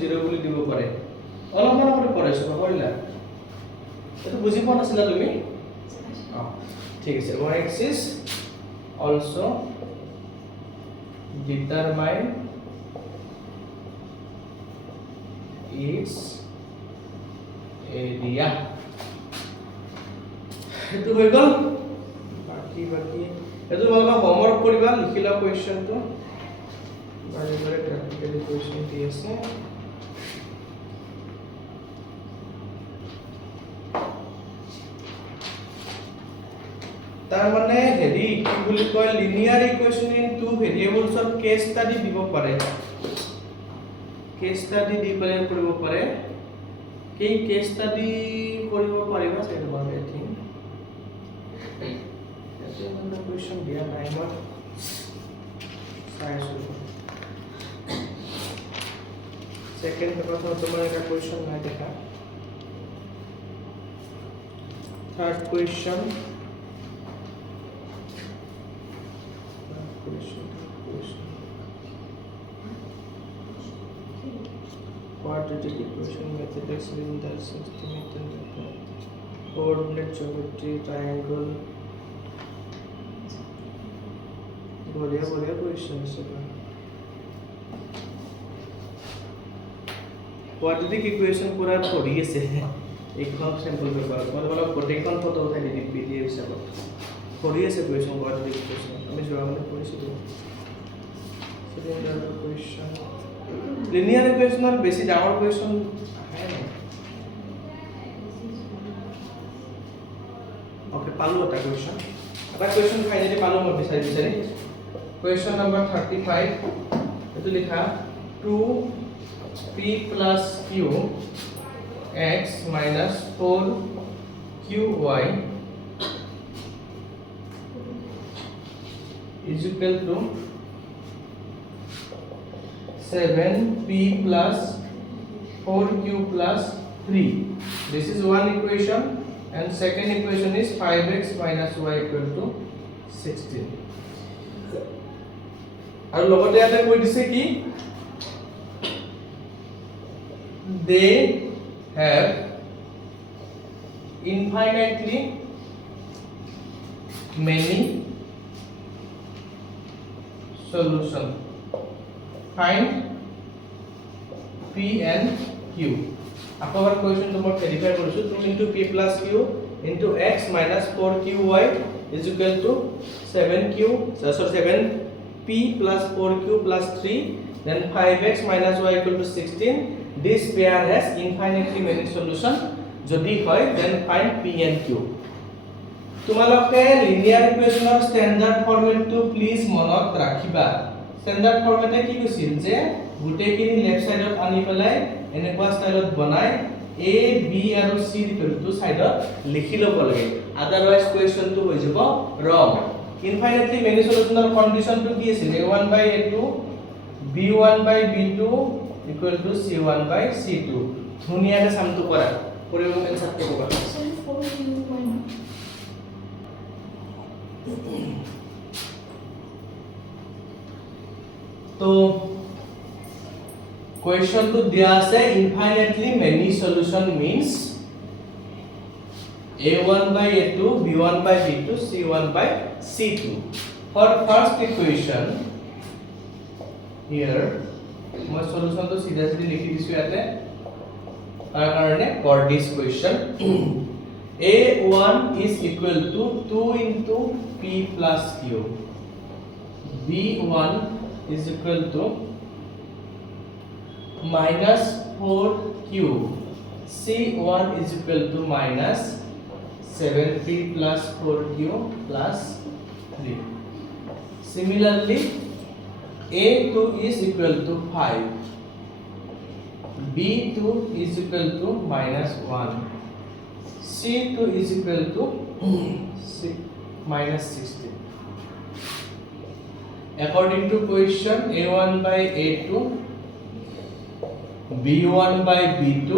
0 বুলি দিব পারে অলপমান করে পড়াইছো পড়িলা এটো বুজি পোৱা নাছিলা তুমি ঠিক আছে y axis also determine its area এটো হৈ গল বাকি এটো তোমালোকে হোমৱৰ্ক কৰিবা লিখিলা কোৱেশ্চনটো বাৰে বাৰে গ্ৰাফিক্যালি কোৱেশ্চন দি আছে তাৰ মানে হেৰি কি বুলি কয় linear equation in two variables of case study দিব পাৰে কেস ষ্টাডি দি পেলাই কৰিব পাৰে কি কেস ষ্টাডি কৰিব পাৰিবা চাই লবা আই থিংক এটো মানে কোৱেশ্চন দিয়া নাই মই চাই আছো সেকেন্ড পেপাৰত তোমাৰ এটা কোৱেশ্চন নাই দেখা third question quadratic equation mathematics within the system and coordinate geometry triangle बढ़िया क्वेश्चन है quadratic equation पूरा थोड़ी है से एक कम सैंपल पेपर मतलब गोटेखन फटो उठाই দিবি পিডিএফ হিচাপত थोड़ी है से क्वेश्चन quadratic equation আমি যোৱা মানে কৰিছিলো সেকেন্ড क्वेश्चन linear equation और बेसी डाउन क्वेश्चन है ओके पालो এটা क्वेश्चन फाइनली पालो মই বিচাৰি क्वेश्चन नंबर 35 এটো লিখা 2p plus q x minus 4qy is equal to 7p plus 4q plus 3. This is one equation and second equation is 5x minus y equal to 16. और লগতে ইয়াতে কৈ দিছে কি they have infinitely many solution find p and q upper question তো মই verify কৰিছো 2 into p plus q into x minus 4qy is equal to 7q sorry 7p plus 4q plus 3 then 5x minus y equal to 16 this pair has infinitely many solution যদি হয় then find p and q তোমালোকে linear ইকুৱেশ্যনৰ standard ফৰ্মেটটো please মনত ৰাখিবা standard ফৰ্মেটে কি কৈছিল যে গুটেখিনি left সাইডত আনি পেলাই এনেকুৱা ষ্টাইলত বনাই a b আৰু c ৰ ভ্যালুটো সাইডত লিখি ল'ব লাগে আদাৰৱাইজ কোৱেশ্চনটো হৈ যাব ৰং ইনফাইনাইটলি মেনি সলিউশনৰ কন্ডিশনটো কি আছিল a1/a2 b1/b2 equal to c1/c2 ধুনিয়াকে সামটো কৰা কৰিব এনসারটো ক'বা तो क्वेश्चन तो दिया আছে infinitely many solution means a1/a2 b1/b2 c1/c2 for first equation here মই solution তো सीधा सीधी লিখি দিছো ইয়াতে তাৰ কাৰণে for this question a1 is equal to 2 into p plus q b1 is equal to minus 4q c1 is equal to minus 7p plus 4q plus 3. Similarly, a2 is equal to 5, b2 is equal to -1, c2 is equal to -16. According to question, a1 by a2, b1 by b2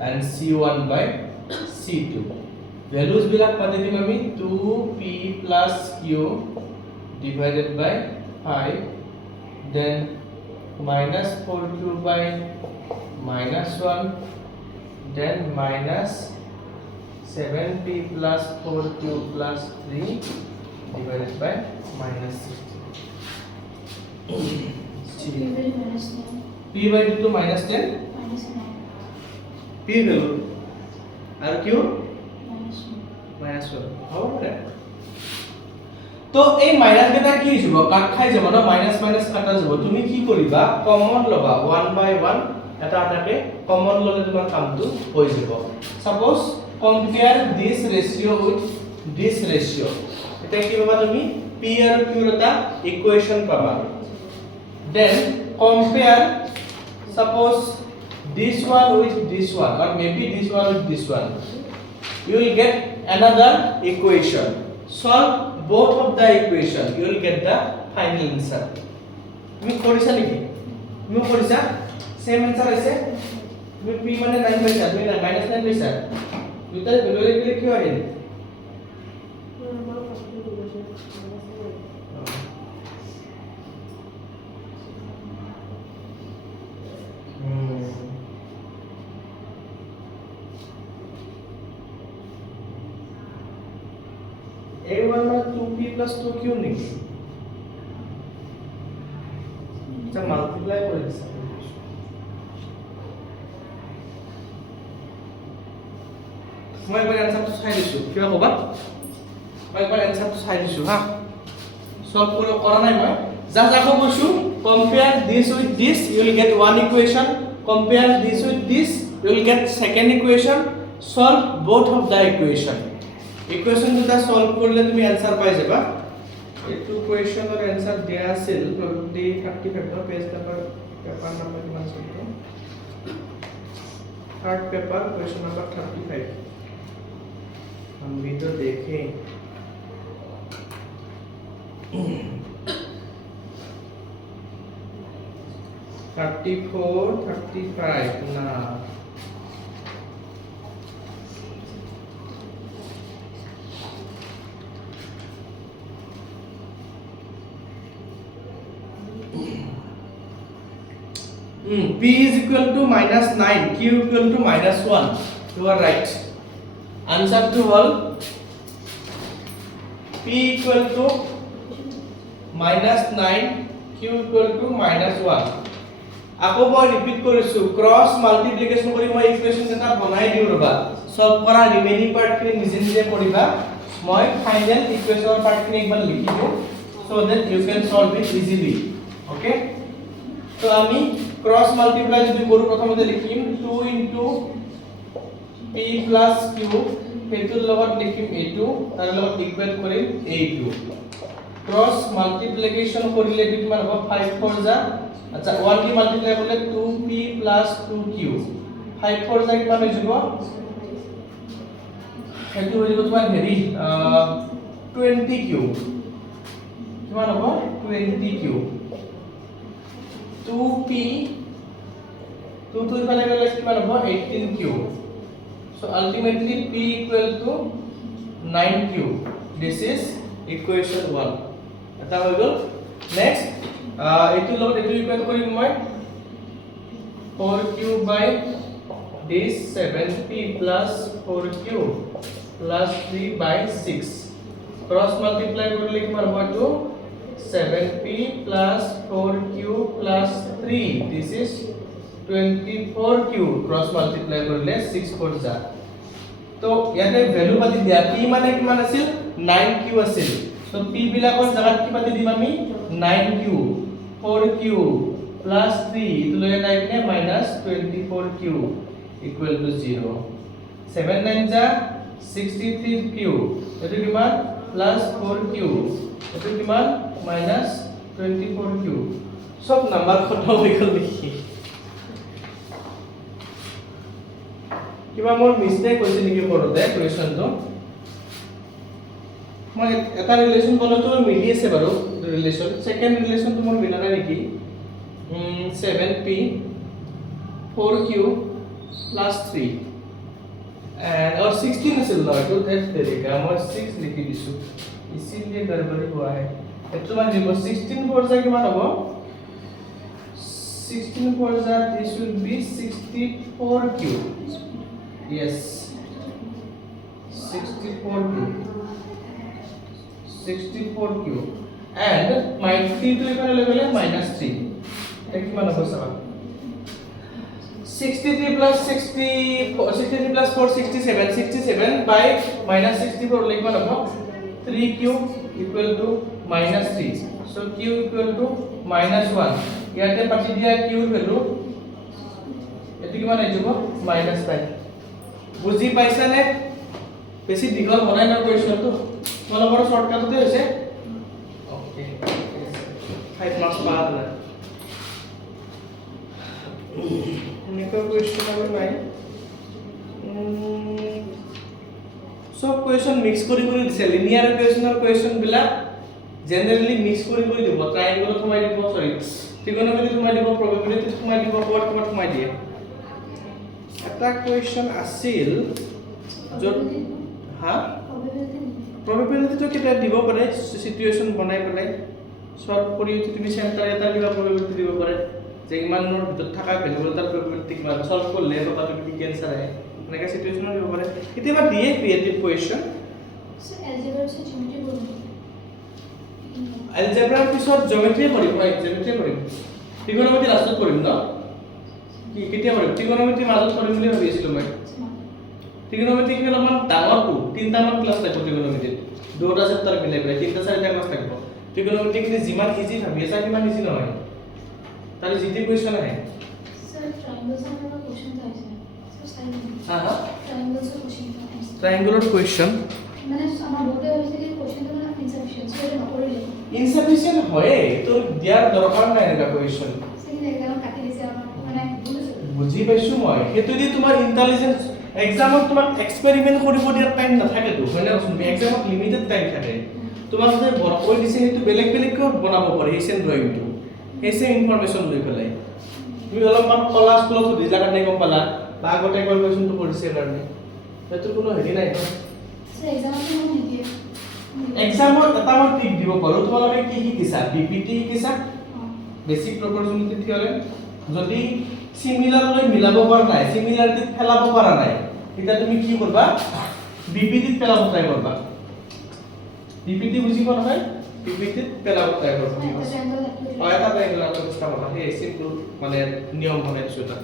and c1 by c2. Values bilak pati dim ami 2p plus q divided by 5, then minus 4q by -1, then minus 7p plus 4q plus 3 divided by -16. P value -10. P by 2 to -10, -9. P value are q -1. হ'ব পাৰে। তো এই minus কেইটা কি হ'ব, কাট খাই যাব ন, minus minus কাটা যাব। তুমি কি কৰিবা, কমন লবা 1 by 1 এটা এটাকে কমন ললে তোমাৰ কামটো হৈ যাব। Suppose compare this ratio with this ratio, এটা কি পাবা তুমি, p আৰু q ৰ এটা ইকুৱেচন পাবা। Then compare, suppose this one with this one, or maybe this one with this one. You will get another equation. Solve both of the equation. You will get the final answer. তুমি কৰিছা নেকি? তুমি কৰিছা? Same answer আছে? তুমি p মানে 9 পাইছা, তুমি -9 পাইছা। দুটা ভ্যালু লিখলে কি হয়? a1 মানে 2p plus 2q নেকি? এটা মাল্টিপ্লাই কৰি দিছা। মই একবাৰ এনসাৰটো চাই দিছো, কিবা কবা? মই একবাৰ এনসাৰটো চাই দিছো হা। সলভ কৰা নাই মই। জাস্ট আকৌ কৈছো, compare this with this, you will get one equation. Compare this with this, you will get second equation. Solve both of the equation. Equation দুটা সলভ কৰিলে তুমি आंसर পাই যাবা। এইটো কোৱেশ্চনৰ आंसर দিয়া আছিল probably 35 পেজ পেপাৰ নম্বৰ কিমান আছিল? Third paper question number 35। हम भी तो देखें। 34, 35 ना P is equal to -9, Q equal to -1. You are right. Answer to all. P equal to -9, Q equal to -1. আকৌ মই ৰিপিট কৰিছো, ক্ৰস মাল্টিপ্লিকেশন কৰি মই ইকুৱেচন এটা বনাই দিও ৰবা। সলভ কৰা ৰিমেইনিং পাৰ্ট খিনি নিজে নিজে কৰিবা। মই ফাইনাল ইকুৱেচনৰ পাৰ্ট খিনি একবাৰ লিখি দিও so that you can solve it easily. Okay? তো আমি ক্রস মাল্টিপ্লাই যদি কৰো, প্ৰথমতে লিখিম 2 into p plus q, হেতুৰ লগত লিখিম a2, তাৰ লগত ইকুৱেট কৰিম a2। ক্ৰস মাল্টিপ্লিকেশন কৰিলে কিমান হ'ব, 5 4 যা, আচ্ছা 1 কি মাল্টিপ্লাই কৰিলে 2p plus 2q, 5 4 যা কিমান হৈ যাব, হেতু হৈ যাব তোমাৰ হেৰি 20q, কিমান হ'ব 20q। 2p 2 to ইফালে গলে কিমান হ'ব 18q। so ultimately p equal to 9q. this is equation 1 এটা হৈ গল। next এটো লগত এটো ইকুৱেট কৰিম মই 4q by this 7p plus 4q plus 3 by 6 cross multiply কৰিলে কিমান হ'ব, এটো 7p plus 4q plus 3, this is 24q, cross multiply কৰিলে 6 4 যা। তো ইয়াতে ভ্যালু পাতি দিয়া, p মানে কিমান আছিল 9q আছিল। so p বিলাকৰ জাগাত কি পাতি দিম আমি 9q 4q plus 3 ইটো লৈ টাইপনে minus 24q equal to 0। 7 9 যা 63 কিউব এটো কিমান প্লাস 4 কিউব এটো কিমান মাইনাস 24 কিউব সব নাম্বার খতম হৈ গল লিখি কিবা মোৰ মিস্টেক হৈছে নেকি কৰোতে কুৱেশ্যনটো মই এটা ৰিলেশন বলতো মিলি আছে বাৰু ৰিলেশন সেকেন্ড ৰিলেশনটো মোৰ মিলা নাই নেকি 7p 4q plus 3 and और 16 असल ना तो दैट तरीका मैं 6 लिखी दिसु इसीलिए गड़बड़ी हुआ है तो मान लीजिए 16 फोर जा के मान होगा 16 फोर जा this will be 64q yes 64q and my 3 to इकाने लेवल है -3 एक मान होगा सब 63 plus 63 plus 4 67 by minus 64 लिखवा रखो 3q equal to minus 3 so q equal to minus 1 ইয়াতে পাতি দিয়া q ভ্যালু এটো কিমান আই যাব minus 9 বুজি পাইছা নে বেছি দীঘল বনাই না কোৱেশ্চনটো তোমালোকৰ শৰ্টকাটতে হৈছে ওকে 5 মাৰ্কস পাৰ না এনেকুৱা কোৱেশ্চন আৰু নাই সব কোৱেশ্চন মিক্স কৰি দিছে লিনিয়াৰ কোৱেশ্চন বিলা জেনাৰেলি মিক্স কৰি দিব ট্ৰায়াঙ্গল সোমাই দিব সৰি ত্ৰিকোণমিতি সোমাই দিব প্ৰবাবিলিটি সোমাই দিব কোৱাত সোমাই দিয়ে এটা কোৱেশ্চন আছিল য'ত হা প্ৰবাবিলিটিটো কেতিয়া দিব পাৰে সিচুৱেচন বনাই পেলাই সলভ কৰি তুমি চেন্টাৰ এটা কিবা প্ৰবাবিলিটি দিব পাৰে যে ইমানৰ ভিতৰত থকা ভ্যালু তাৰ প্ৰবাবিলিটি কিমান সলভ কৰিলে বা তুমি কি আনসাৰ আহে এনেকা সিচুৱেচনৰ দিব পাৰে কেতিয়াবা দিয়ে ক্ৰিয়েটিভ কোৱেশ্চন সো এলজেব্ৰা সে জিওমেট্ৰি কৰিম এলজেব্ৰাৰ পিছত জিওমেট্ৰি কৰিম ত্ৰিকোণমিতি লাষ্টত কৰিম ন কি কেতিয়া কৰিম ত্ৰিকোণমিতি মাজত কৰিম বুলি ভাবি আছিলো মই ত্ৰিকোণমিতি কি অলপমান ডাঙৰটো তিনটা মান ক্লাছ থাকিব ত্ৰিকোণমিতিত দুটা চেপ্টাৰ মিলাই পেলাই তিনটা চাৰিটা ক্লাছ থাকিব ত্ৰিকোণমিতি কি যিমান ইজি ভাবি আছা কিমান ইজি নহয় তাৰে জিটি কোৱেশ্চন আহে सर ट्रायंगल्स का क्वेश्चन था इसमें सर साइन हां ट्रायंगल्स का क्वेश्चन था ট্রায়াঙ্গুলার কোৱেশ্চন মানে আমাৰ বোৰ্ডে হইছে যে क्वेश्चन তো না ইনসাফিশিয়েন্ট সো এটা নকৰি লিখো ইনসাফিশিয়েন্ট হয় তো দিয়াৰ দৰকাৰ নাই এটা কোৱেশ্চন সেখিনি একদম কাটি দিছে আমাৰ মানে বুজি পাইছো মই হেতু দি তোমাৰ ইন্টেলিজেন্স এক্সামত তোমাক এক্সপেৰিমেন্ট কৰিব দিয়াৰ টাইম নাথাকে তো হয় না তুমি এক্সামত লিমিটেড টাইম থাকে তোমাক যে কৈ দিছে হেতু বেলেগ বেলেগ কৈ বনাব পাৰি হেসেন ড্ৰয়িংটো হেসেন ইনফৰমেশন লৈ পেলাই তুমি অলপমান কলা স্কুলত দিলা কাৰণে গম পালা বা আগতে কৈ কোৱেশ্চনটো কৰিছে কাৰণে হেতু কোনো হেৰি নাই সৰ এক্সামত মই নিদিয়ে এক্সামত এটা মই টিক দিব পাৰো তোমালোকে কি কিছা বিপিটি কিছা বেসিক প্ৰপৰচনিটি থিওৰেম যদি সিমিলাৰ লৈ মিলাব পৰা নাই সিমিলাৰিটি ফেলাব পৰা নাই তেতিয়া তুমি কি কৰবা বিপিটি ফেলাব ট্ৰাই কৰবা বিপিটি বুজি পোৱা নহয় বিপিটি ফেলাব ট্ৰাই কৰবা হয় এটা ট্ৰায়াঙ্গল এটা চেষ্টা কৰা এই সিম্পল মানে নিয়ম বনাই দিছো এটা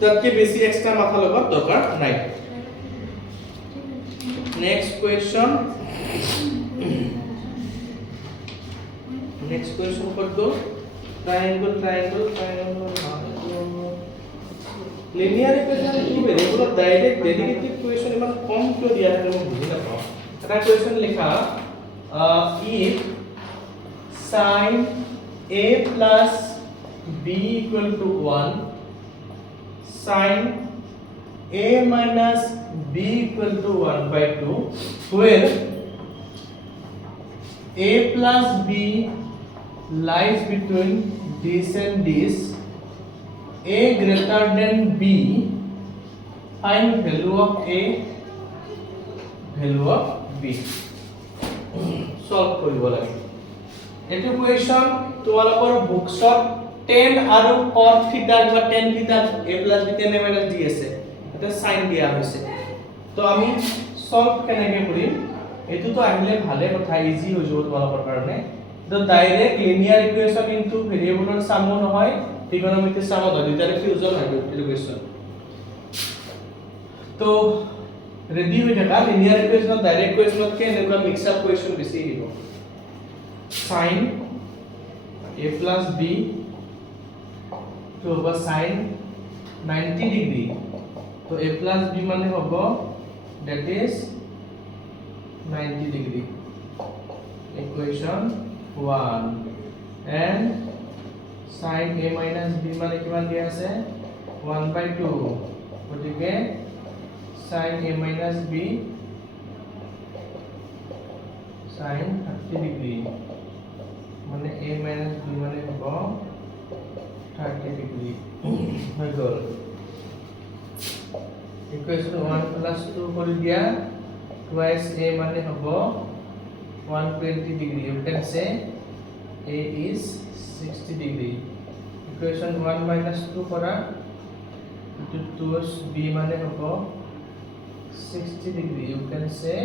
তাতকে বেছি এক্সট্ৰা মাথা লগত দৰকাৰ নাই নেক্সট কোৱেশ্চন কত triangle linear equation two variable direct derivative equation ইমান কম কিয় দিয়া আছে মই বুজি নাপাওঁ এটা কোৱেশ্চন লিখা if sin a plus b equal to 1 sin a minus b equal to 1/2 where a plus b lies between this and this a greater than b find value of a value of b solve কৰিব লাগে এটো question তোমালোকৰ বুকছত 10 আৰু cos থিটা বা tan থিটা a plus b tan a minus d আছে এটা সাইন দিয়া হৈছে তো আমি সলভ কেনেকৈ কৰিম এটো তো আহিলে ভালে কথা ইজি হৈ যাব তোমালোকৰ কাৰণে The direct linear equation into variable sum নহয় trigonometric sum হয় দুটাৰে ফিউজন হয় ইকুয়েশন তো ৰেডি হৈ থাকা linear equation ডাইৰেক্ট ইকুয়েশনত কে এনেকুৱা মিক্স আপ ইকুয়েশন বেছি আহিব sin a plus b to over sin 90 degree তো a plus b মানে হ'ব that is 90 degree. Equation 1 and sin a minus b মানে কিমান দিয়া আছে 1/2 গতিকে sin a minus b sin 30 degree মানে a minus b মানে হ'ব 30 degree হৈ গ'ল equation 1 plus 2 কৰি দিয়া twice a মানে হ'ব 120 degree. You can say a is 60 degree. Equation 1 minus 2 kora to b মানে হ'ব 60 degree. You can say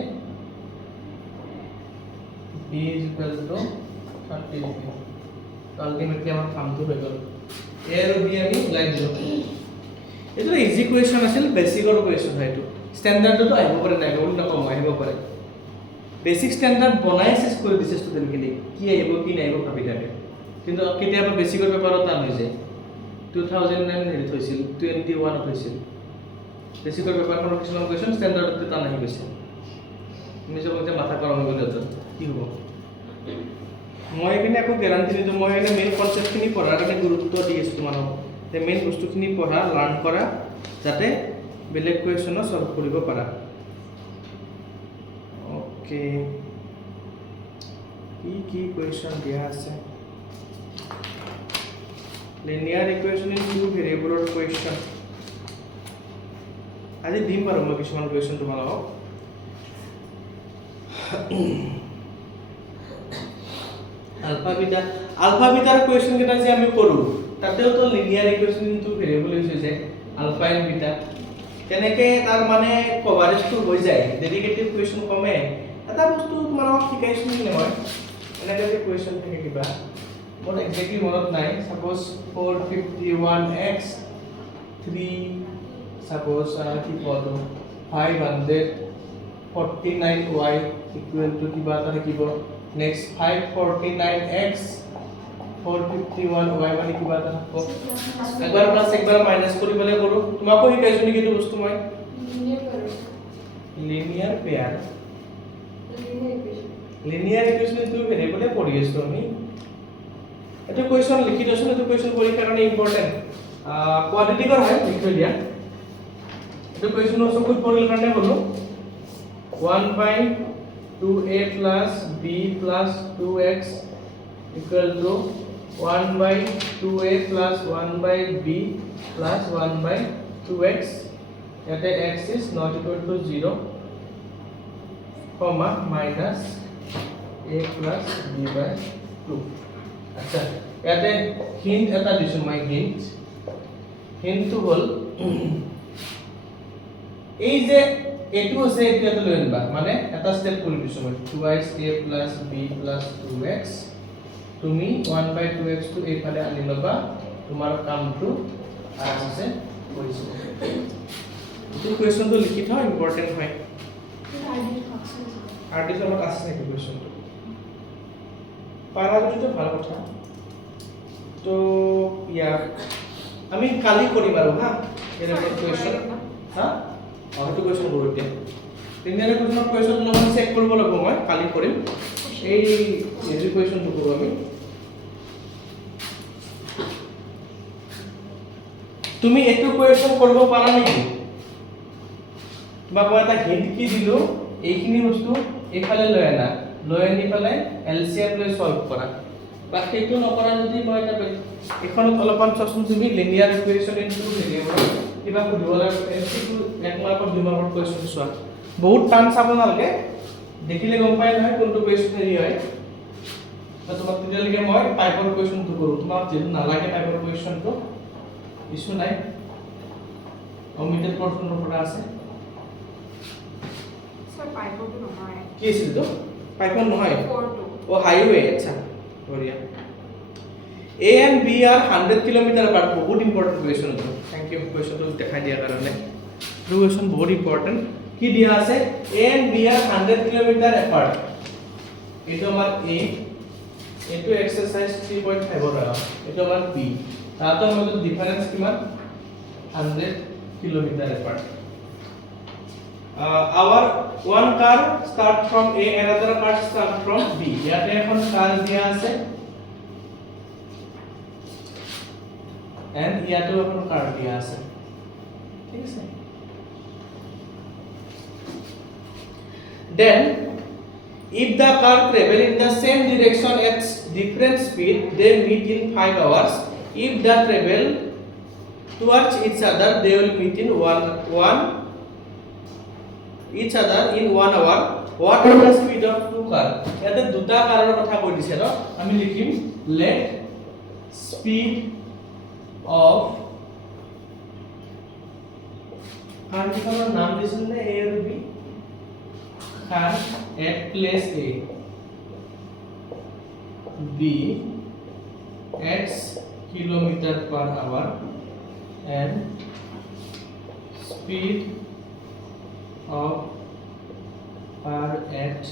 b is equal to 30 degree. Ultimately our কামটো হৈ গ'ল a আৰু b আমি ওলাই দিলো এইটো ইজি কোৱেশ্চন আছিল বেসিকৰ কোৱেশ্চন হয়তো স্ট্যান্ডাৰ্ডটো আহিব পাৰে নাই বহুত নকম আহিব পাৰে বেসিক স্ট্যান্ডাৰ্ড বনাই শেষ কৰি দিছে ষ্টুডেন্টখিনি কি আহিব কি নাহিব ভাবি থাকে কিন্তু কেতিয়াবা বেসিকৰ পেপাৰত টান হৈ যায় 2009 হেৰি থৈছিল 21 থৈছিল বেসিকৰ পেপাৰখনৰ কিছুমান কোৱেশ্চন স্ট্যান্ডাৰ্ডতে টান আহি গৈছে আমি যে মাথা গৰম হৈ গ'ল কি হ'ব মই কিনে একো গ্যাৰান্টি নিদো মই এনে মেইন কনসেপ্টখিনি পঢ়াৰ কাৰণে গুৰুত্ব দি আছো তোমালোকক তে মেইন বস্তুখিনি পঢ়া লাৰ্ন কৰা যাতে বেলেগ কোৱেশ্চনো সলভ কৰিব পাৰা ওকে কি কোৱেশ্চন দিয়া আছে লিনিয়াৰ ইকুৱেশ্যন ইন টু ভেৰিয়েবলৰ কোৱেশ্চন আজি দিম বাৰু মই কিছুমান কোৱেশ্চন তোমালোকক আলফা বিটাৰ কোৱেশ্চন কেইটা যে আমি কৰো তাতেও তো linear equation in two variable use হৈ যায় আলফা এণ্ড বিটা তেনেকে তাৰ মানে কভাৰেজটো হৈ যায় ডেৰিভেটিভ কোৱেশ্চন কমে এটা বস্তু তোমালোকক শিকাইছো নে মই এনেকে যে কোৱেশ্চন থাকে কিবা মোৰ এক্স্যাক্টলি মনত নাই সাপোজ 451x 3 সাপোজ কি পদো 549y ইকুয়াল টু কিবা এটা থাকিব নেক্সট 549x 451y মানে কিবা এটা থাকিব একবাৰ প্লাস একবাৰ মাইনাস কৰিবলৈ কৰো তোমাকো শিকাইছো নেকি এইটো বস্তু মই linear pair linear equation two ভেৰিয়েবলে পঢ়ি আছো আমি এটা কোৱেশ্চন লিখি দিছো এইটো কোৱেশ্চন পৰীক্ষাৰ কাৰণে ইম্পৰ্টেন্ট কোৱাড্ৰেটিকৰ হয় লিখি দিয়া এইটো কোৱেশ্চন সকুত পঢ়িল কাৰণে বলো 1/2a plus b plus 2x equal to 1/2a plus 1/b plus 1/2x याते x is not equal to 0 comma minus a plus b by 2 আচ্ছা ইয়াতে হিন্ট এটা দিছো মই হিন্টটো হল এই যে এটু আছে এটাতে লৈ আনবা মানে এটা স্টেপ কৰি দিছো মই 2a plus b plus 2x তুমি 1/2x টো এইফালে আনি লবা তোমাৰ কামটো আছে কৰিছো এই কোৱেশ্চনটো লিখি থা ইম্পৰ্টেন্ট হয় আৰ্টিষ্ট অলপ আছে নেকি কোৱেশ্চনটো পাৰা যদি ভাল কথা তো ইয়া আমি কালি কৰিম আৰু হা এৰ কোৱেশ্চন হা আৰু কোৱেশ্চন কৰো এতিয়া তিনিটা কোৱেশ্চন অলপ চেক কৰিব লাগিব মই কালি কৰিম এই হেৰি কোৱেশ্চনটো কৰো আমি তুমি এটো কোৱেশ্চন কৰিব পাৰা নেকি তোমাক মই এটা হিন্ট কি দিলো এইখিনি বস্তু এইফালে লৈ আনি ফালে এলসিএম লৈ সলভ কৰা বা সেইটো নকৰা যদি মই এটা এখনত অলপমান চোৱাচোন তুমি লিনিয়াৰ ইকুৱেশ্যন ইনটু ভেৰিয়েবল কিবা সুধিবলৈ এমসিকিউ 1 মাৰ্কৰ 2 মাৰ্কৰ কোৱেশ্চন চোৱা বহুত টান চাব নালাগে দেখিলে গম পাই নহয় কোনটো কোৱেশ্চন হেৰি হয় তো তোমাক তেতিয়ালৈকে মই পাইপৰ কোৱেশ্চনটো কৰো তোমাক যেন নালাগে পাইপৰ কোৱেশ্চনটো ইছু নাই অমিটেড পৰ্চনৰ পৰা আছে স্যাৰ পাইপটো নহয় কি আছিল তো পাইপন নহয় ফৰটো ও হাইওয়ে আচ্ছা বঢ়িয়া A and B are 100 kilometer apart बहुत important question है थैंक यू क्वेश्चन तो दिखाई दिया करने क्वेश्चन बहुत important কি দিয়া আছে A and B are 100 kilometer apart এটো আমার A এটো এক্সারসাইজ 3.5 ৰ এটা আমাৰ B তাতো মধ্যে ডিফারেন্স কিমান 100 km/h. Our one car start from A, another car start from B. ইয়াতে এখন car দিয়া আছে and ইয়াতে এখন car দিয়া আছে ঠিক আছে then if the car travel in the same direction at different speed they meet in 5 hours. If they travel towards each other they will meet in each other in 1 hour. What is the speed of two car? ইয়াতে দুটা কাৰৰ কথা কৈ দিছে ন আমি লিখিম let speed of কাৰখনৰ নাম দিছিল নে A আৰু B car at place A B x km/h and speed of car at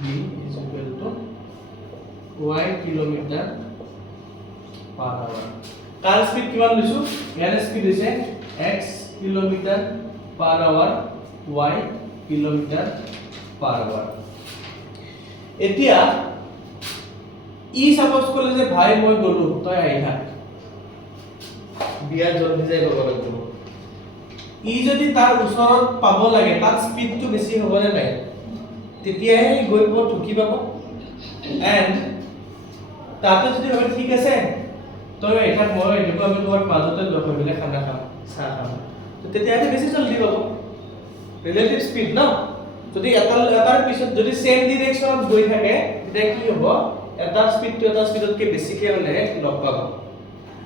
B is equal to y km/h. car speed কিমান লৈছো ইয়াৰ স্পীড হৈছে x km/h y km/h. এতিয়া ই সাপোজ কৰিলে যে ভাই মই গলো তই আহি থাক বিয়া জলদি যাই পাব লাগিব ই যদি তাৰ ওচৰত পাব লাগে তাত স্পীডটো বেছি হ'ব নে নাই তেতিয়াহে গৈ পাব ঠুকি পাব এন্ড তাতে যদি ভাবে ঠিক আছে তই এটা মই দেখো আমি তোমাৰ মাজতে লগ হৈ গলে খানা খাম চাহ খাম তো তেতিয়াহে বেছি জলদি পাব ৰিলেটিভ স্পীড ন যদি এটাৰ পিছত যদি সেম ডিৰেকচনত গৈ থাকে তেতিয়া কি হ'ব এটা স্পীডটো এটা স্পীডতকৈ বেছিকৈ হ'লে লগ পাব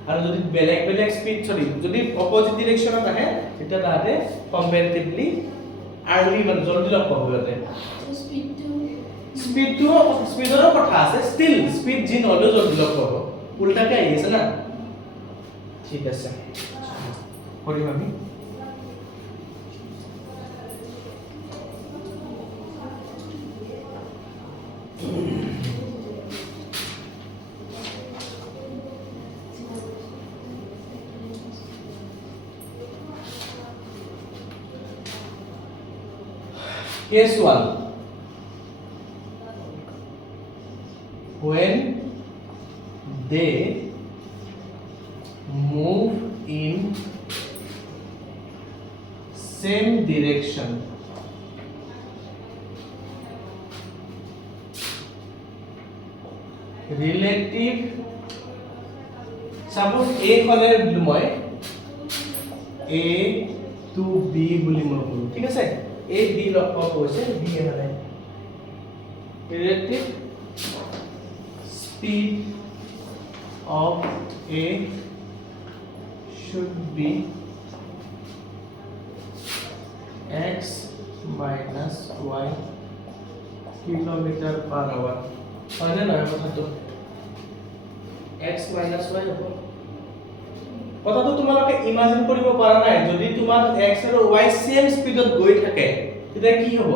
আৰু যদি বেলেগ বেলেগ স্পীড যদি অপোজিট ডিৰেকচনত আহে তেতিয়া তাতে কম্পেৰেটিভলি আৰ্লি মানে জলদি লগ পাব ইয়াতে স্পীডৰ কথা আছে ষ্টিল স্পীড যি নহলেও জলদি লগ পাব উল্টাকে আহি আছে না ঠিক আছে কৰিম আমি Case 1 when they move in same direction relative suppose A খনে মই A to B বুলি মই কৰো ঠিক আছে A B লগ পাব হৈছে B মানে relative speed of A should be x minus y km/h হয় না নয় কথাটো x minus y হ'ব কথাটো তোমালোকে ইমাজিন কৰিব পাৰা নাই যদি তোমাৰ x আৰু y সেম স্পিডত গৈ থাকে তেতিয়া কি হ'ব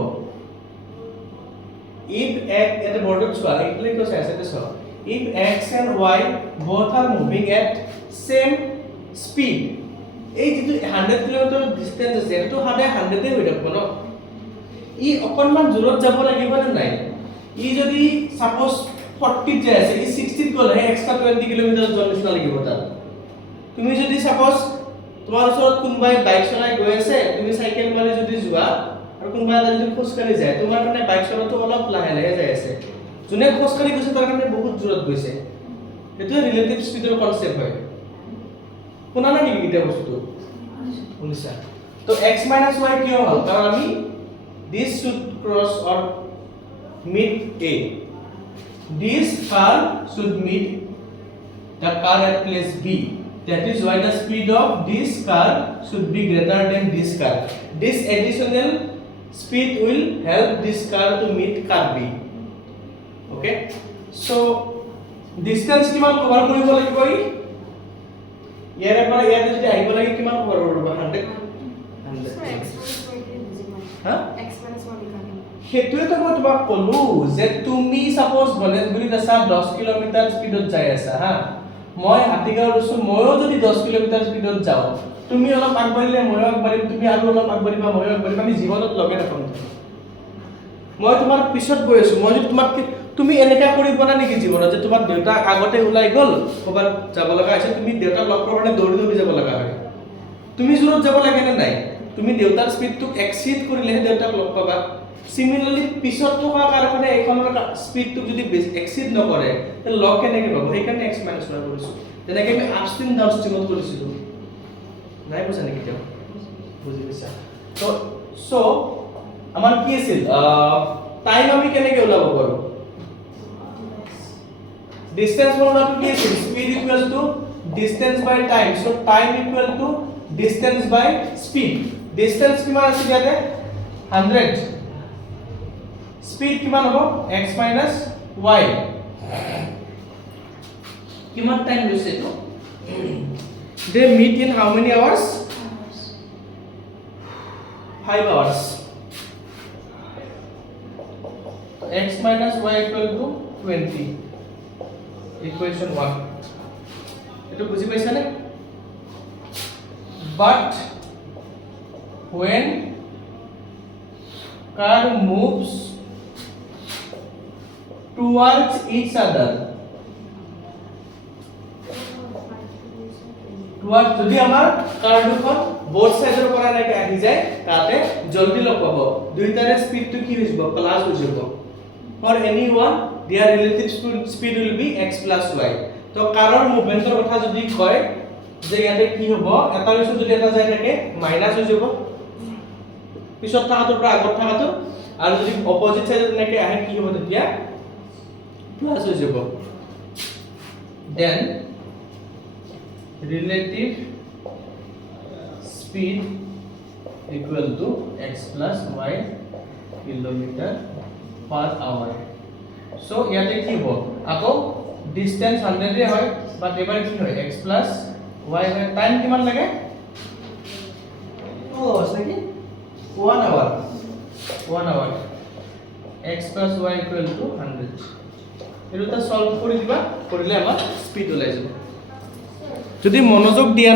if x at the border চোৱা এইফালে কি আছে এটা চোৱা if x and y both are moving at same speed এই যেটো 100 কিলোমিটাৰ ডিসটেন্স আছে এটো হাতে 100 এ হৈ থাকিব ন ই অকনমান জোৰত যাব লাগিব না নাই ই যদি সাপোজ 40 যায় আছে ই 60 গলে এক্সট্ৰা 20 কিলোমিটাৰ যোৱাৰ নিচিনা লাগিব তাত তুমি যদি সাপোজ তোমাৰ ওচৰত কোনবাই বাইক চলাই গৈ আছে তুমি সাইকেল মাৰি যদি যোৱা আৰু কোনবা এটা যদি খোজকাঢ়ি যায় তোমাৰ মানে বাইক চলাটো অলপ লাহে লাহে যায় আছে যোনে খোজকাঢ়ি গৈছে তাৰ কাৰণে বহুত জোৰত গৈছে এটো ৰিলেটিভ স্পীডৰ কনসেপ্ট হয় কোনা না নেকি এটা বস্তু শুনিছা তো x y কিয় হল কাৰণ আমি this should cross or meet A this car should meet the car at place B that is why the speed of this car should be greater than this car this additional speed will help this car to meet car B okay so distance কিমান cover কৰিব লাগিব ইয়াৰে পৰা ইয়াতে যদি আহিব লাগে কিমান কভাৰ কৰিব 100 হা হেতুৱে তো মই তোমাক কলো যে তুমি সাপোজ গণেশগুৰিত আছা 10 কিলোমিটাৰ স্পিডত যাই আছা হা মই হাতীগাঁও গৈছো ময়ো যদি 10 কিলোমিটাৰ স্পীডত যাওঁ তুমি অলপ আগবাঢ়িলে ময়ো আগবাঢ়িম তুমি আৰু অলপ আগবাঢ়িবা ময়ো আগবাঢ়িম আমি জীৱনত লগে নাপাম মই তোমাৰ পিছত গৈ আছো মই যদি তোমাক তুমি এনেকা কৰিব না নেকি জীৱনত যে তোমাৰ দেউতা আগতে ওলাই গ'ল ক'বাত যাব লগা আছে তুমি দেউতাক লগ কৰাৰ কাৰণে দৌৰি যাব লগা হয় তুমি জোৰত যাব লাগে না নাই তুমি দেউতাৰ স্পীডটোক এক্সিড কৰিলেহে দেউতাক লগ পাবা সিমিলাৰলি পিছত থকা কাৰখানে এইখনৰ স্পীডটোক যদি এক্সিড নকৰে তে লগ কেনেকৈ পাব সেইকাৰণে x - 1 কৰিছো তেনেকৈ আমি আপষ্ট্ৰীম ডাউনষ্ট্ৰীমত কৰিছিলো নাই বুজা নেকি তেওঁ বুজি পাইছা সো আমাৰ কি আছিল টাইম আমি কেনেকৈ ওলাব পাৰো ডিসটেন্স ফৰ্মুলাটো কি আছিল speed equal to distance by time so time equal to distance by speed distance কিমান আছে ইয়াতে 100 স্পীড কিমান হ'ব x - y কিমান টাইম লৈছে তো they meet in how many hours 5 hours x - y equal to 20 equation 1 এটো বুজি পাইছা নে but when car moves towards each other towards যদি আমাৰ কাৰ দুখন both সাইডৰ পৰা এনেকৈ আহি যায় তাতে জলদি লগ পাব দুইটাৰে স্পীডটো কি হৈ যাব প্লাস হৈ যাব for anyone their relative speed will be x plus y তো কাৰৰ মুভমেন্টৰ কথা যদি কয় যে ইয়াতে কি হ'ব এটা পিছত যদি এটা যায় থাকে মাইনাস হৈ যাব পিছত থাকাটোৰ পৰা আগত থাকাটো আৰু যদি অপজিট সাইডত এনেকৈ আহে কি হ'ব তেতিয়া প্লাস হৈ যাব then relative speed equal to x plus y kilometer per hour so ইয়াতে কি হ'ব আকৌ ডিসটেন্স 100 এ হয় বাট এবাৰ কি হয় x plus y হয় টাইম কিমান লাগে ও আছে কি 1 hour x plus y equal to 100 এটো সলভ কৰি দিবা কৰিলে আমাৰ স্পিড ওলাই যাব যদি মনোযোগ দিয়া